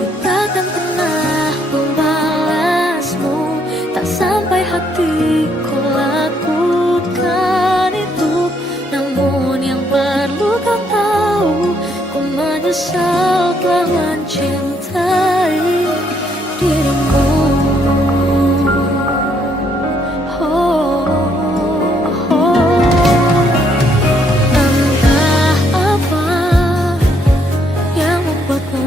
Ku takkan pernah membalasmu, tak sampai hatiku lakukan itu. Namun yang perlu kau tahu, ku menyesal telah mencintai dirimu. Entah apa yang membuatmu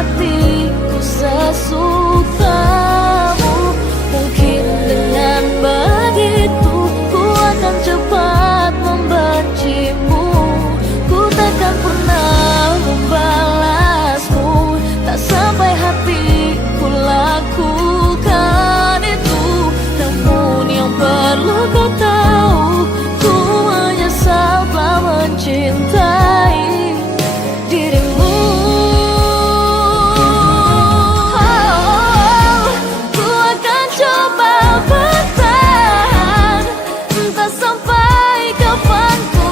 hatiku sesukamu. Mungkin dengan begitu ku akan cepat membencimu. Ku takkan pernah membalasmu, tak sampai hatiku lakukan itu. Namun yang perlu kau tahu, ku menyesal telah mencintai dirimu. Ku akan coba bertahan, entah sampai kapan ku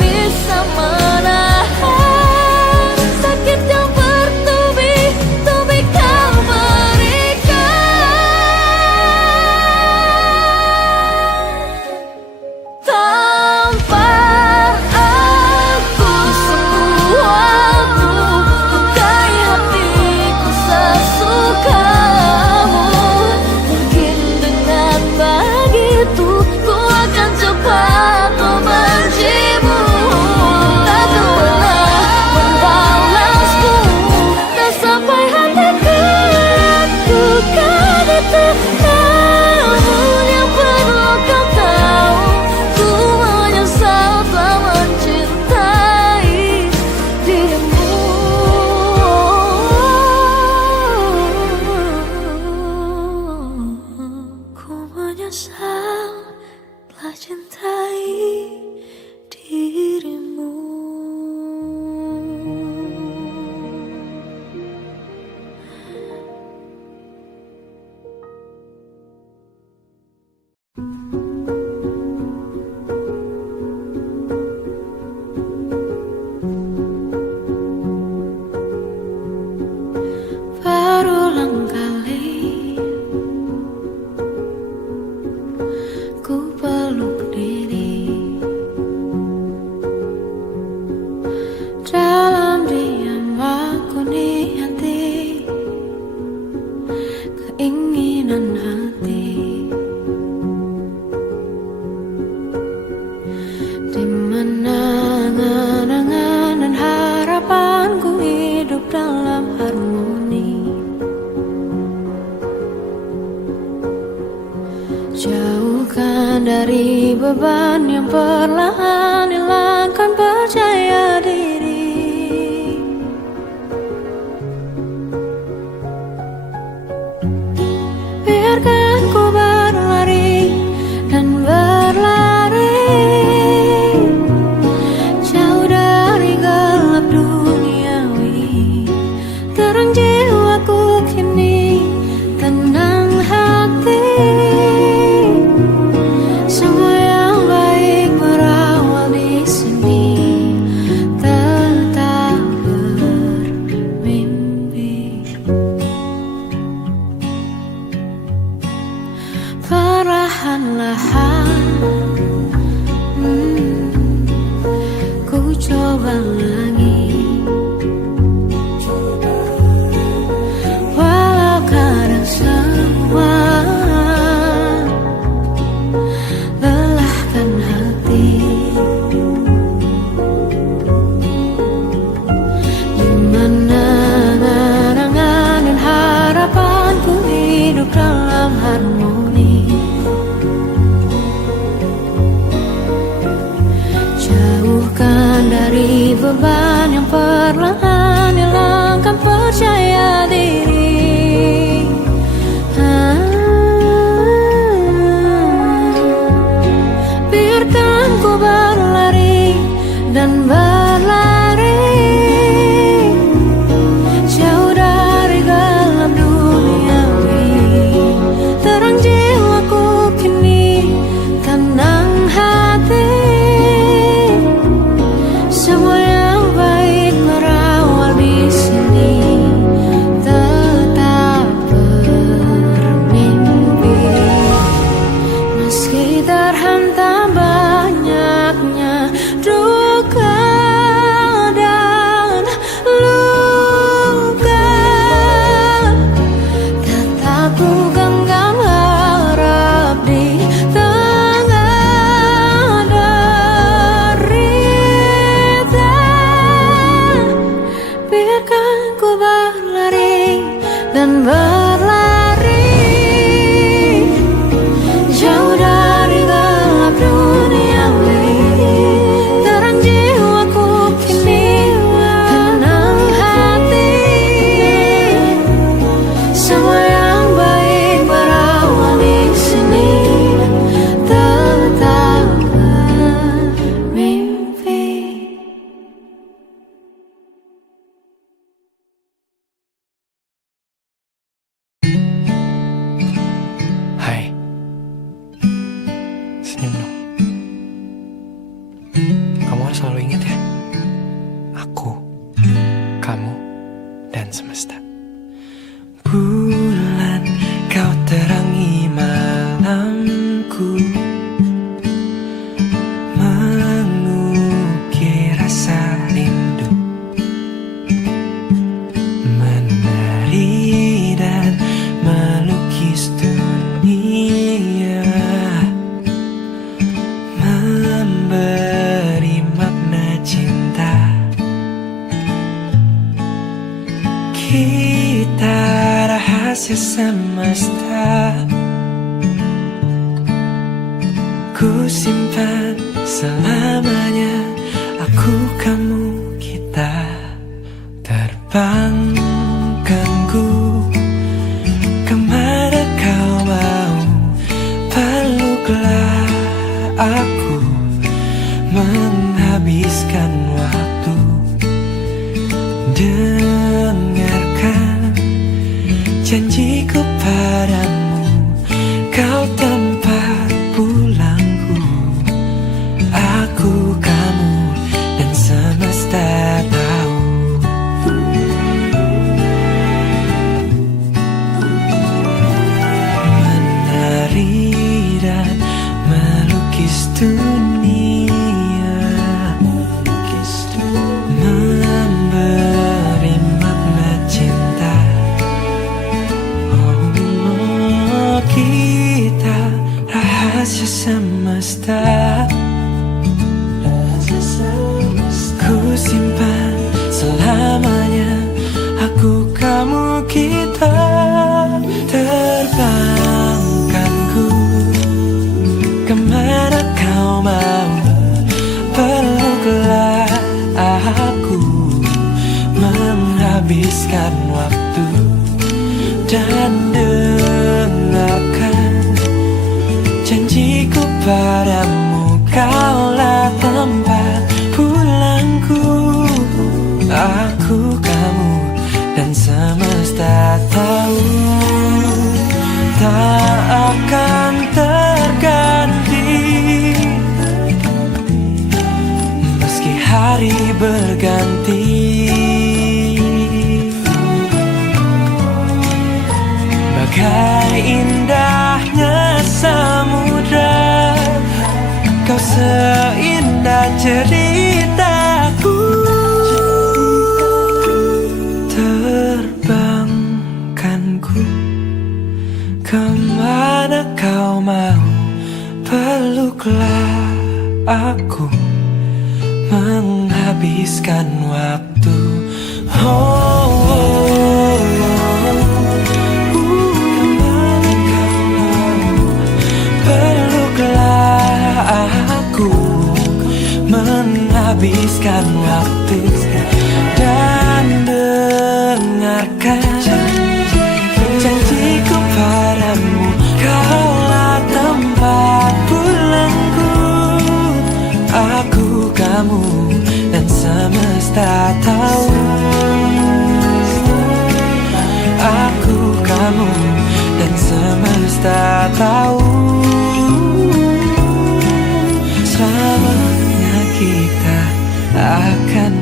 bisa menahan sakit yang bertubi-tubi kau berikan. Tanpa aku semuamu, lukai hatiku sesukamu. Mungkin dengan begitu ku akan cepat membencimu. Takkan pernah membalasmu, tak sampai hatiku lakukan itu. Namun yang perlu kau tahu, ku menyesal telah mencintai dirimu. Ku menyesal telah cintai dirimu. Berulang kali ku peluk diri, dalam diam aku niati keinginan hati. Di mana angan-angan dan harapanku hidup dalam harmoni. Jauhkan dari beban yang perlahan hilangkan percaya diri. Biarkan ku berlari dan berlari jauh dari gelap duniawi. Terang jiwaku kini, tenang hati. Semua yang baik berawal di sini. Tetap bermimpi. Perlahan-lahan ku coba lagi. dan berlari jauh dari gelap duniawi. Terang jiwaku kini tenang hati. Semua yang baik berawal di sini. Tetap bermimpi. Hai, senyum dong. Kamu harus selalu ingat ya, aku, kamu, dan semesta. Bulan, kau terangi malamku, mengukir rasa rindu, menari dan melukis dunia, memberi makna cinta. Kita rahasia semesta, ku simpan selamanya. Aku, kamu, kita. Terbangkanku kemana kau mau, peluklah aku, menghabiskan waktu. Dengarkan janjiku padamu, kau tempat pulangku. Aku, kamu, dan semesta tahu. Menari dan melukis dunia, memberi makna cinta. Oh, kita rahasia semesta, ku simpan selamanya. Aku, kamu, kita. Terbangkanku kemana kau mau, peluklah aku, menghabiskan waktu. Dan dengarkan janjiku padamu, kaulah tempat pulangku. Aku, kamu, dan semesta tahu, tak akan terganti meski hari berganti. Bagai indahnya samudra, kau seindah ceritaku. Terbangkanku kemana kau mau, peluklah aku, menghabiskan waktu. Oh, oh, kemana kau mau, peluklah aku, menghabiskan waktu. Dan dengarkan janjiku padamu, kaulah tempat pulangku. Aku, kamu, dan semesta tahu. Aku, kamu, dan semesta tahu. Selamanya kita akan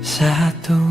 bersatu.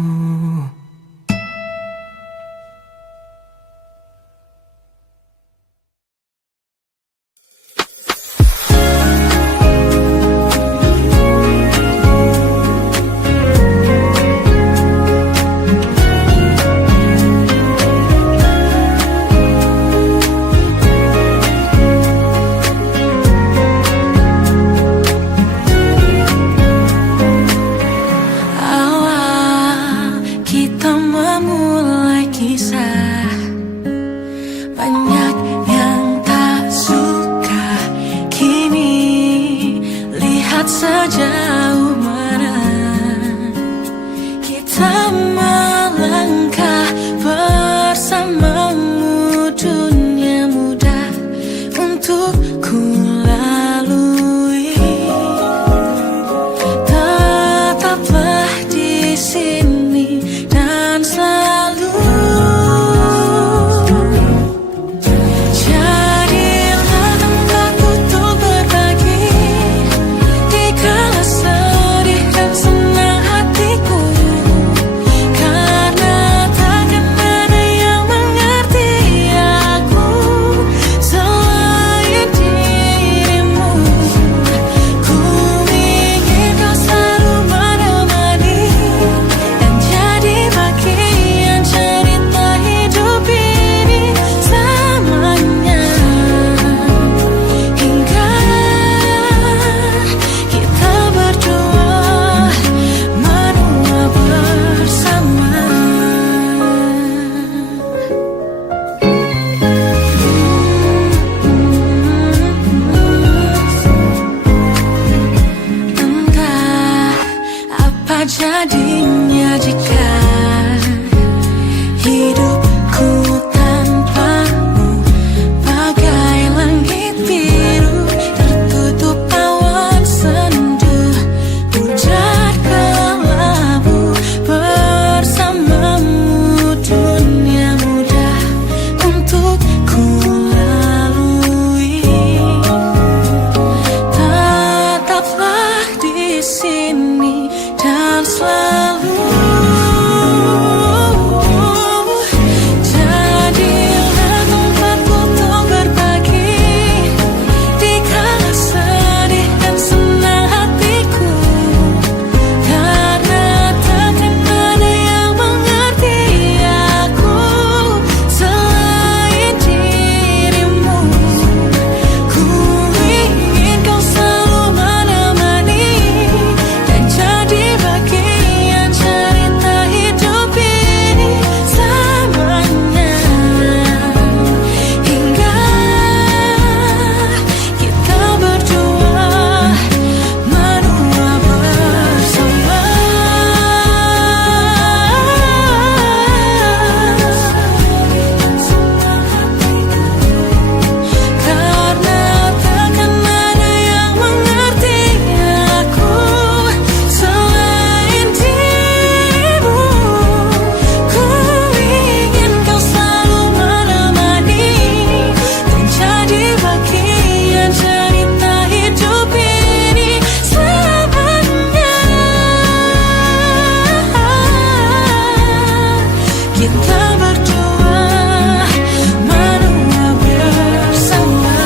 memulai kisah. Banyak yang tak suka, kini lihat sejauh mana kita melangkah bersamamu. Dunia mudah untuk ku lalui, tetaplah di sini dan selalu. Jadilah tempatku untuk berbagi di kala sedih dan senang hatiku, karena takkan ada yang mengerti aku selain dirimu. Ku ingin kau selalu menemani dan jadi bagian cerita hidup ini selamanya, hingga kita berdua menua bersama. Entah apa jadinya jika hidupku tanpamu bagai langit biru tertutup awan sendu, hujan kelabu. Bersamamu dunia mudah untuk ku lalui, tetaplah di sini dan selalu. Jadilah tempatku untuk berbagi di kala sedih dan senang hatiku, karena takkan ada yang mengerti aku selain dirimu. Ku ingin kau selalu menemani dan jadi bagian cerita hidup ini selamanya, hingga kita berdua menua bersama. Karena takkan ada yang mengerti aku selain dirimu. Ku ingin kau selalu menemani dan jadi bagian cerita hidup ini selamanya, kita berdua menua bersama.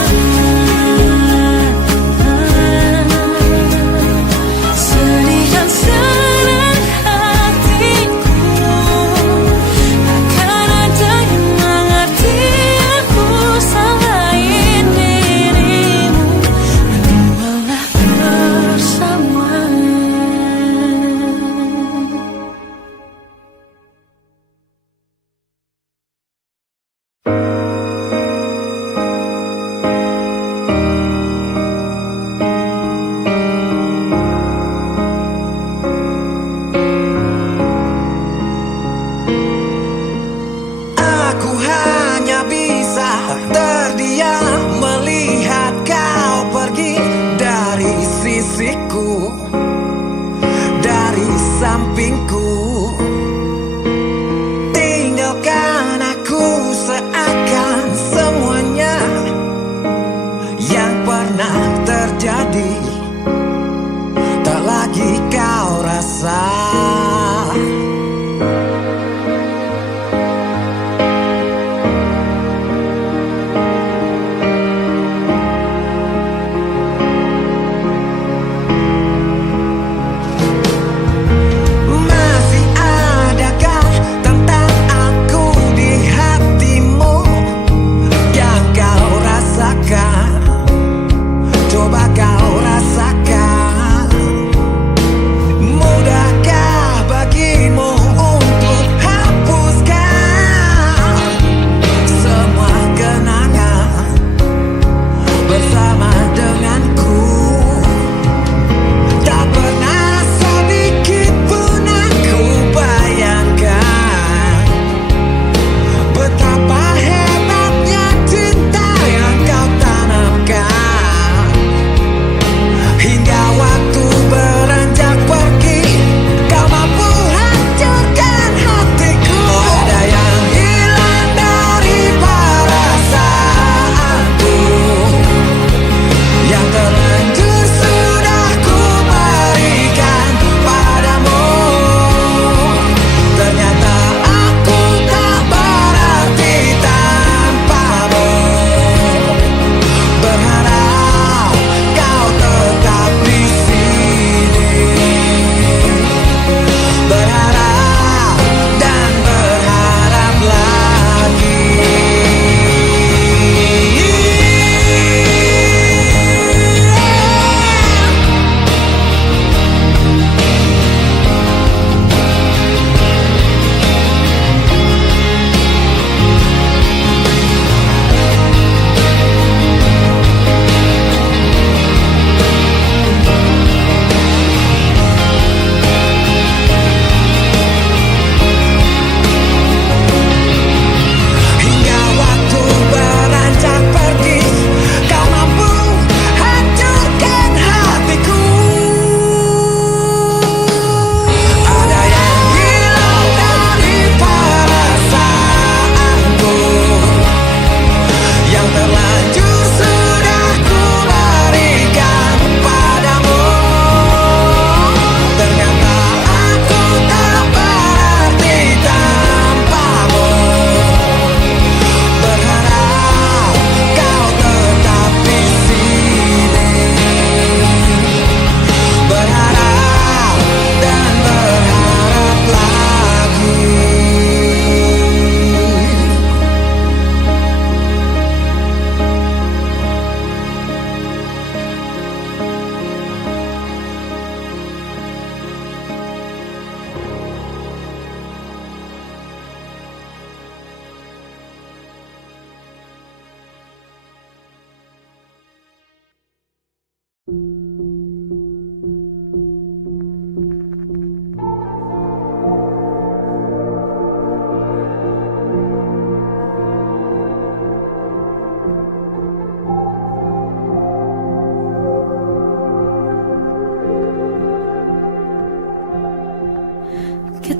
Sedih dan senang hatiku, takkan ada yang mengerti aku selain dirimu. Menualah bersama.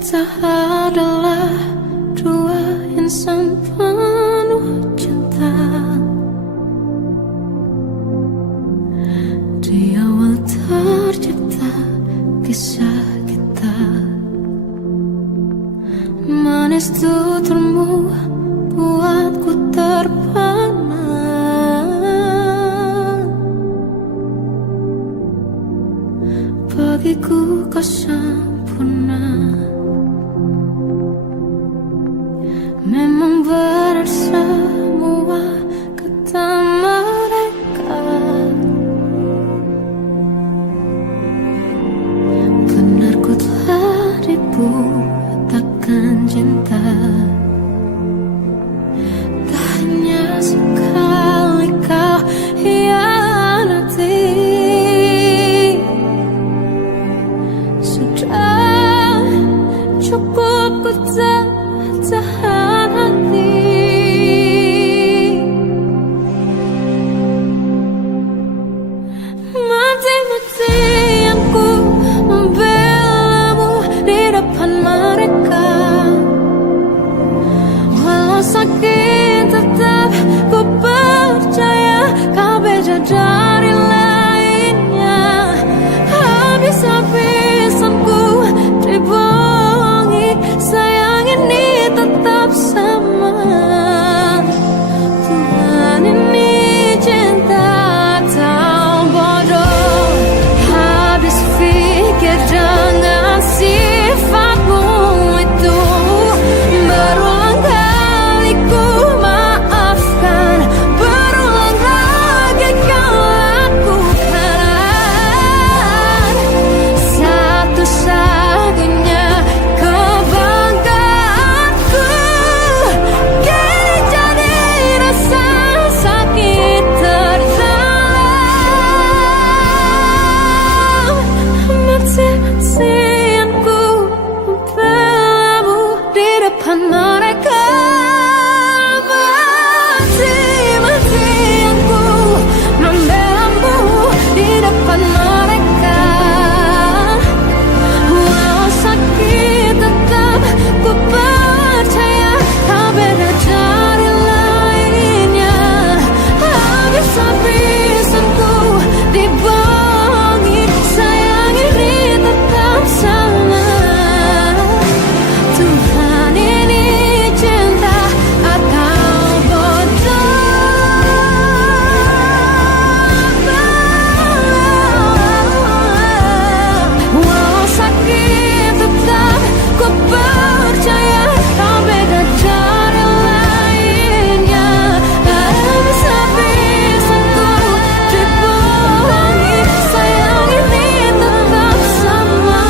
Kita adalah dua insan penuh cinta. Di awal tercipta kisah kita, manis tuturmu buatku terpana. Bagiku kau sempurna. Memang benar semua kata mereka, benar ku telah dibutakan cinta. Tak hanya sekali kau hianati, sudah cukup ku tahan hati. Mati-matian ku membelamu di depan mereka. Walau sakit tetap ku percaya kau beda dari lainnya. Habis-habisan ku dibohongi, sayang ini tetap sama. Tuhan ini cinta atau bodoh. Habis pikir dengan sifatmu itu, berulang kali ku maafkan, berulang lagi kau lakukan. Satu-satunya kebanggaanku kini jadi rasa sakit terdalam. Mati-matian ku membelamu di depan mereka. Mati-matian ku membelamu di depan mereka. Walau sakit tetap ku percaya kau beda dari lainnya. Habis-habisan ku dibohongi, sayang ini tetap sama. Tuhan ini cinta atau bodoh. Walau sakit tetap ku percaya kau beda dari lainnya. Habis-habisan ku dibohongi, sayang ini tetap sama.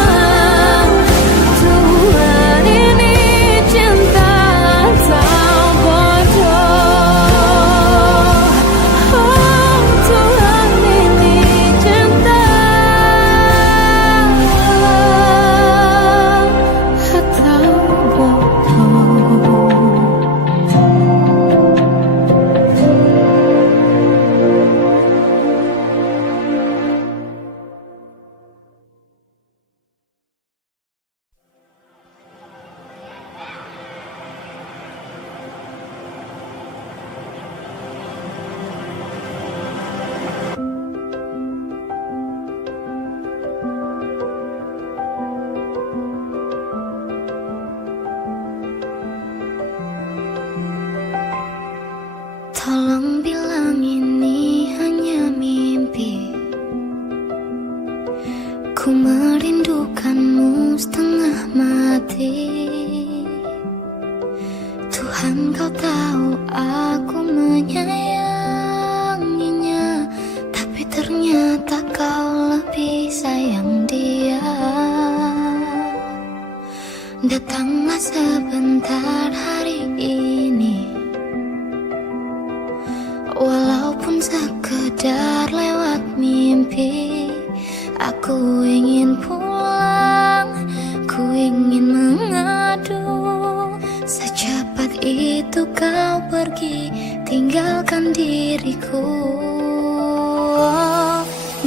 Tuhan ini cinta atau bodoh. Oh, Tuhan ini cinta atau bodoh. Tolong bilang ini hanya mimpi. Ku merindukanmu setengah mati. Tuhan, kau tahu aku menyayanginya, tapi ternyata kau lebih sayang dia. Datanglah sebentar hari ini, walaupun sekedar lewat mimpi. Aku ingin pulang, ku ingin mengadu. Secepat itu kau pergi, tinggalkan diriku.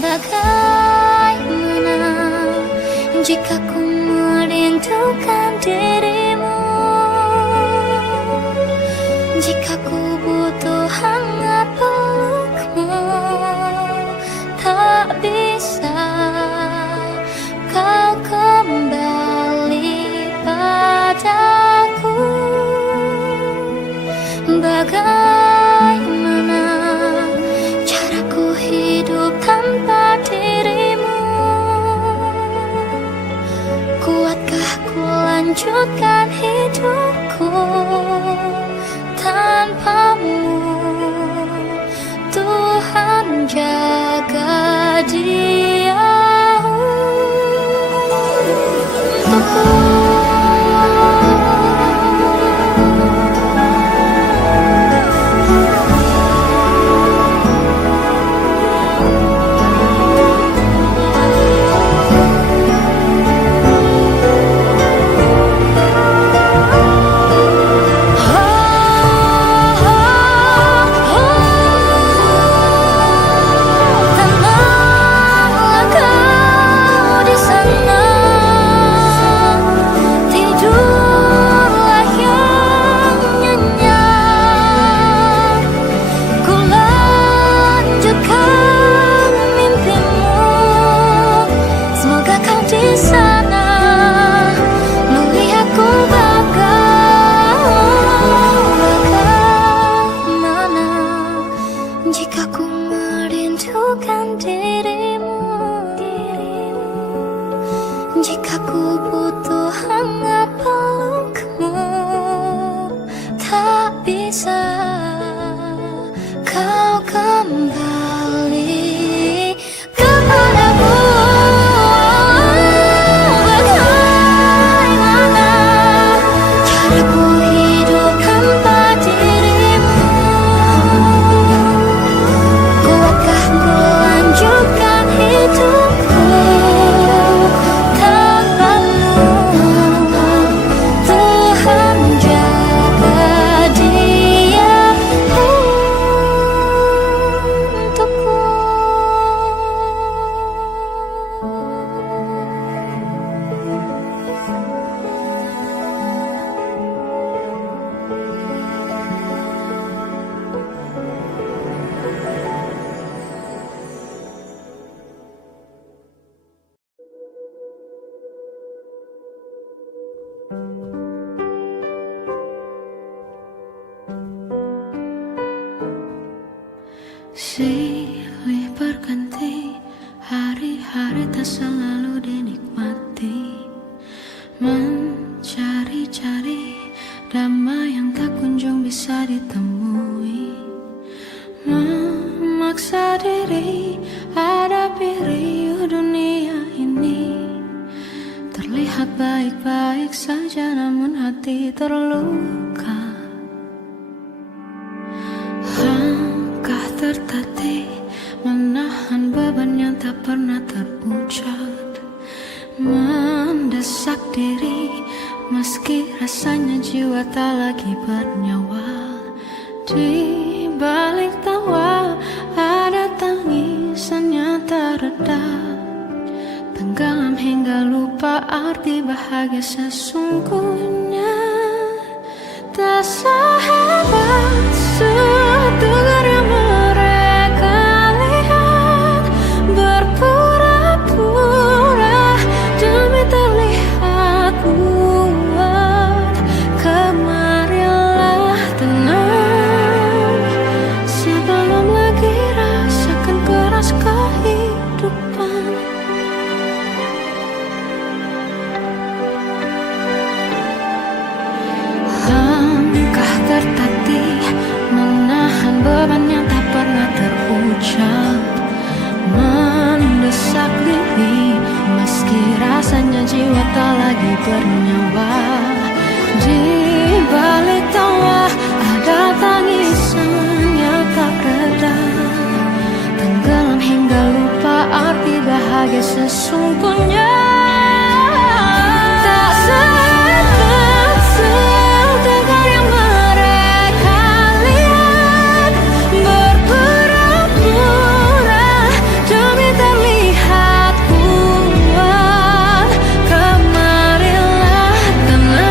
Bagaimana jika ku merindukan dirimu. Jika ku butuh hangat pelukmu, tak bisa kau kembali padaku. Bagaimana caraku hidup tanpa dirimu? Kuatkah ku lanjutkan hidupku tanpamu? Tuhan jaga dia untukku. Jika ku merindukan dirimu, jika ku butuh hangat pelukmu, tak bisa kau kembali kepadaku. Bagaimana caraku hidup tanpa dirimu? Kuatkah ku lanjutkan hidupku tanpamu? Tuhan jaga dia untukku. Silih berganti, hari-hari tak selalu dinikmati. Mencari-cari damai yang tak kunjung bisa ditemui. Memaksa diri hadapi riuh dunia ini. Terlihat baik-baik saja namun hati terluka. Tertatih menahan beban yang tak pernah terucap, mendesak diri meski rasanya jiwa tak lagi bernyawa. Di balik tawa ada tangisan yang tak reda, tenggelam hingga lupa arti bahagia sesungguhnya. Tak sehebat setegar yang mereka lihat, berpura-pura demi terlihat kuat. Kemarilah tenang sebelum lagi rasakan keras kehidupan. Langkah tertatih menahan beban yang tak pernah terucap, mendesak diri meski rasanya jiwa tak lagi bernyawa. Di balik tawa ada tangisan yang tak reda, tenggelam hingga lupa arti bahagia sesungguhnya. Tak sehebat setegar yang mereka lihat, berpura-pura demi terlihat kuat. Kemarilah tenang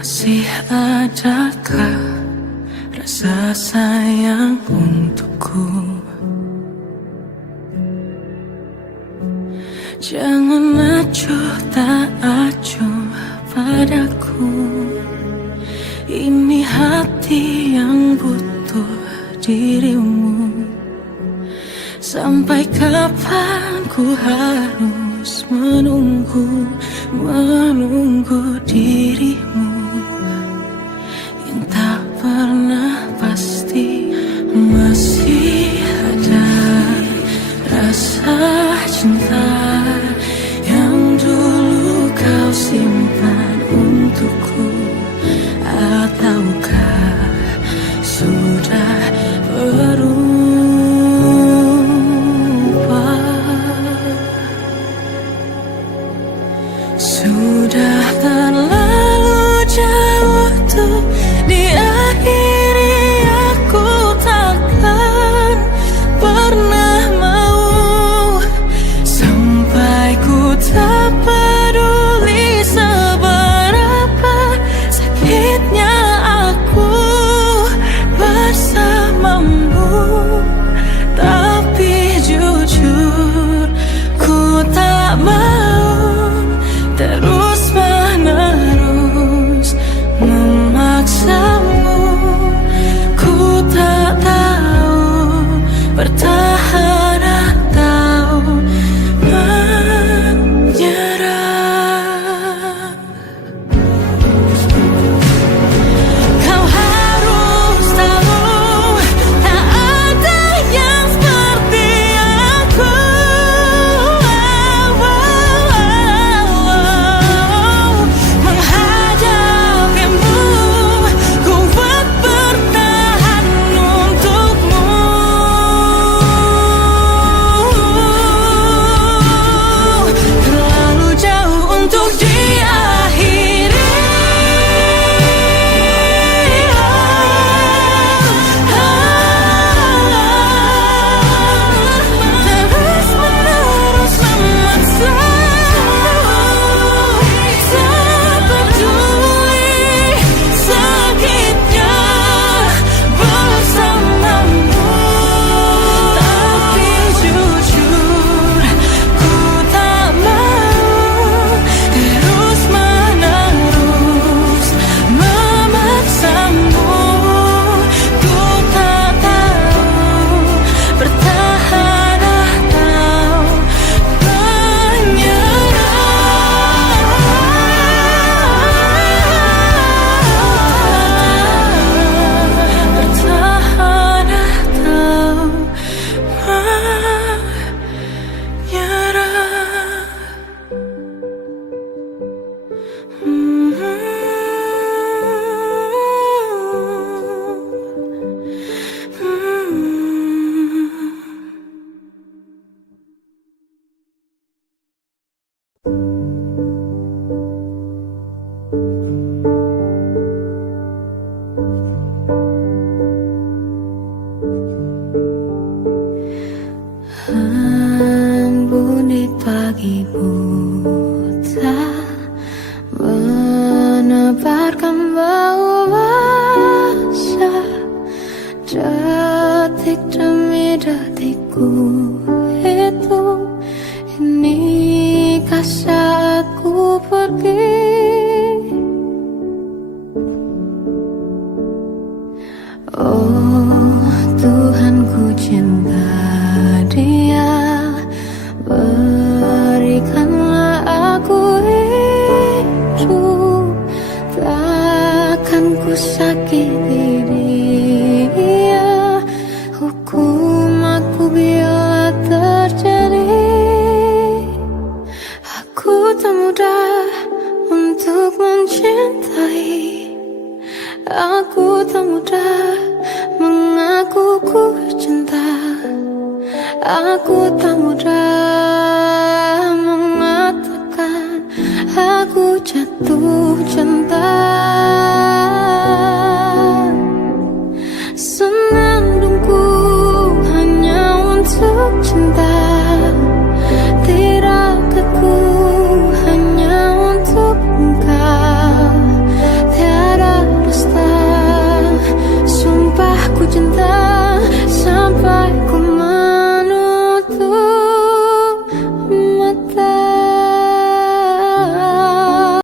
Masih adakah rasa sayang untukku? Jangan acuh tak acuh padaku. Ini hati yang butuh dirimu. Sampai kapan ku harus menunggu dirimu yang tak pernah pasti. Masih ada rasa cinta yang dulu kau simpan untukku, ataukah sudah berubah? Sudah terlalu jauh tuh diakhiri, aku takkan pernah mau sampai ku tak peduli seberapa sakitnya aku bersamamu. Tapi jujur ku tak mau terus menerus memaksamu. Ku tak tahu bertahan atau menyerah. Kau harus tahu tak ada yang seperti aku. Menghadapimu kuat bertahan untukmu. Terlalu jauh untuk diakhiri. Terus menerus memaksamu, tak peduli sakitnya bersamamu. Tapi jujur ku tak mau terus menerus memaksamu. Ku tak tahu bertahan atau menyerah. Bertahan atau menyerah. Embun di pagi buta menebarkan bau basah. Detik demi detikku hitung, inikah saatku pergi? Oh Tuhan, ku cinta dia, berikanlah aku hidup. Takkan ku sakiti dia, hukum aku bila terjadi. Aku tak mudah untuk mencintai, aku tak mudah mengaku ku cinta. Aku tak mudah mengatakan aku jatuh cinta. Senandungku hanya untuk cinta.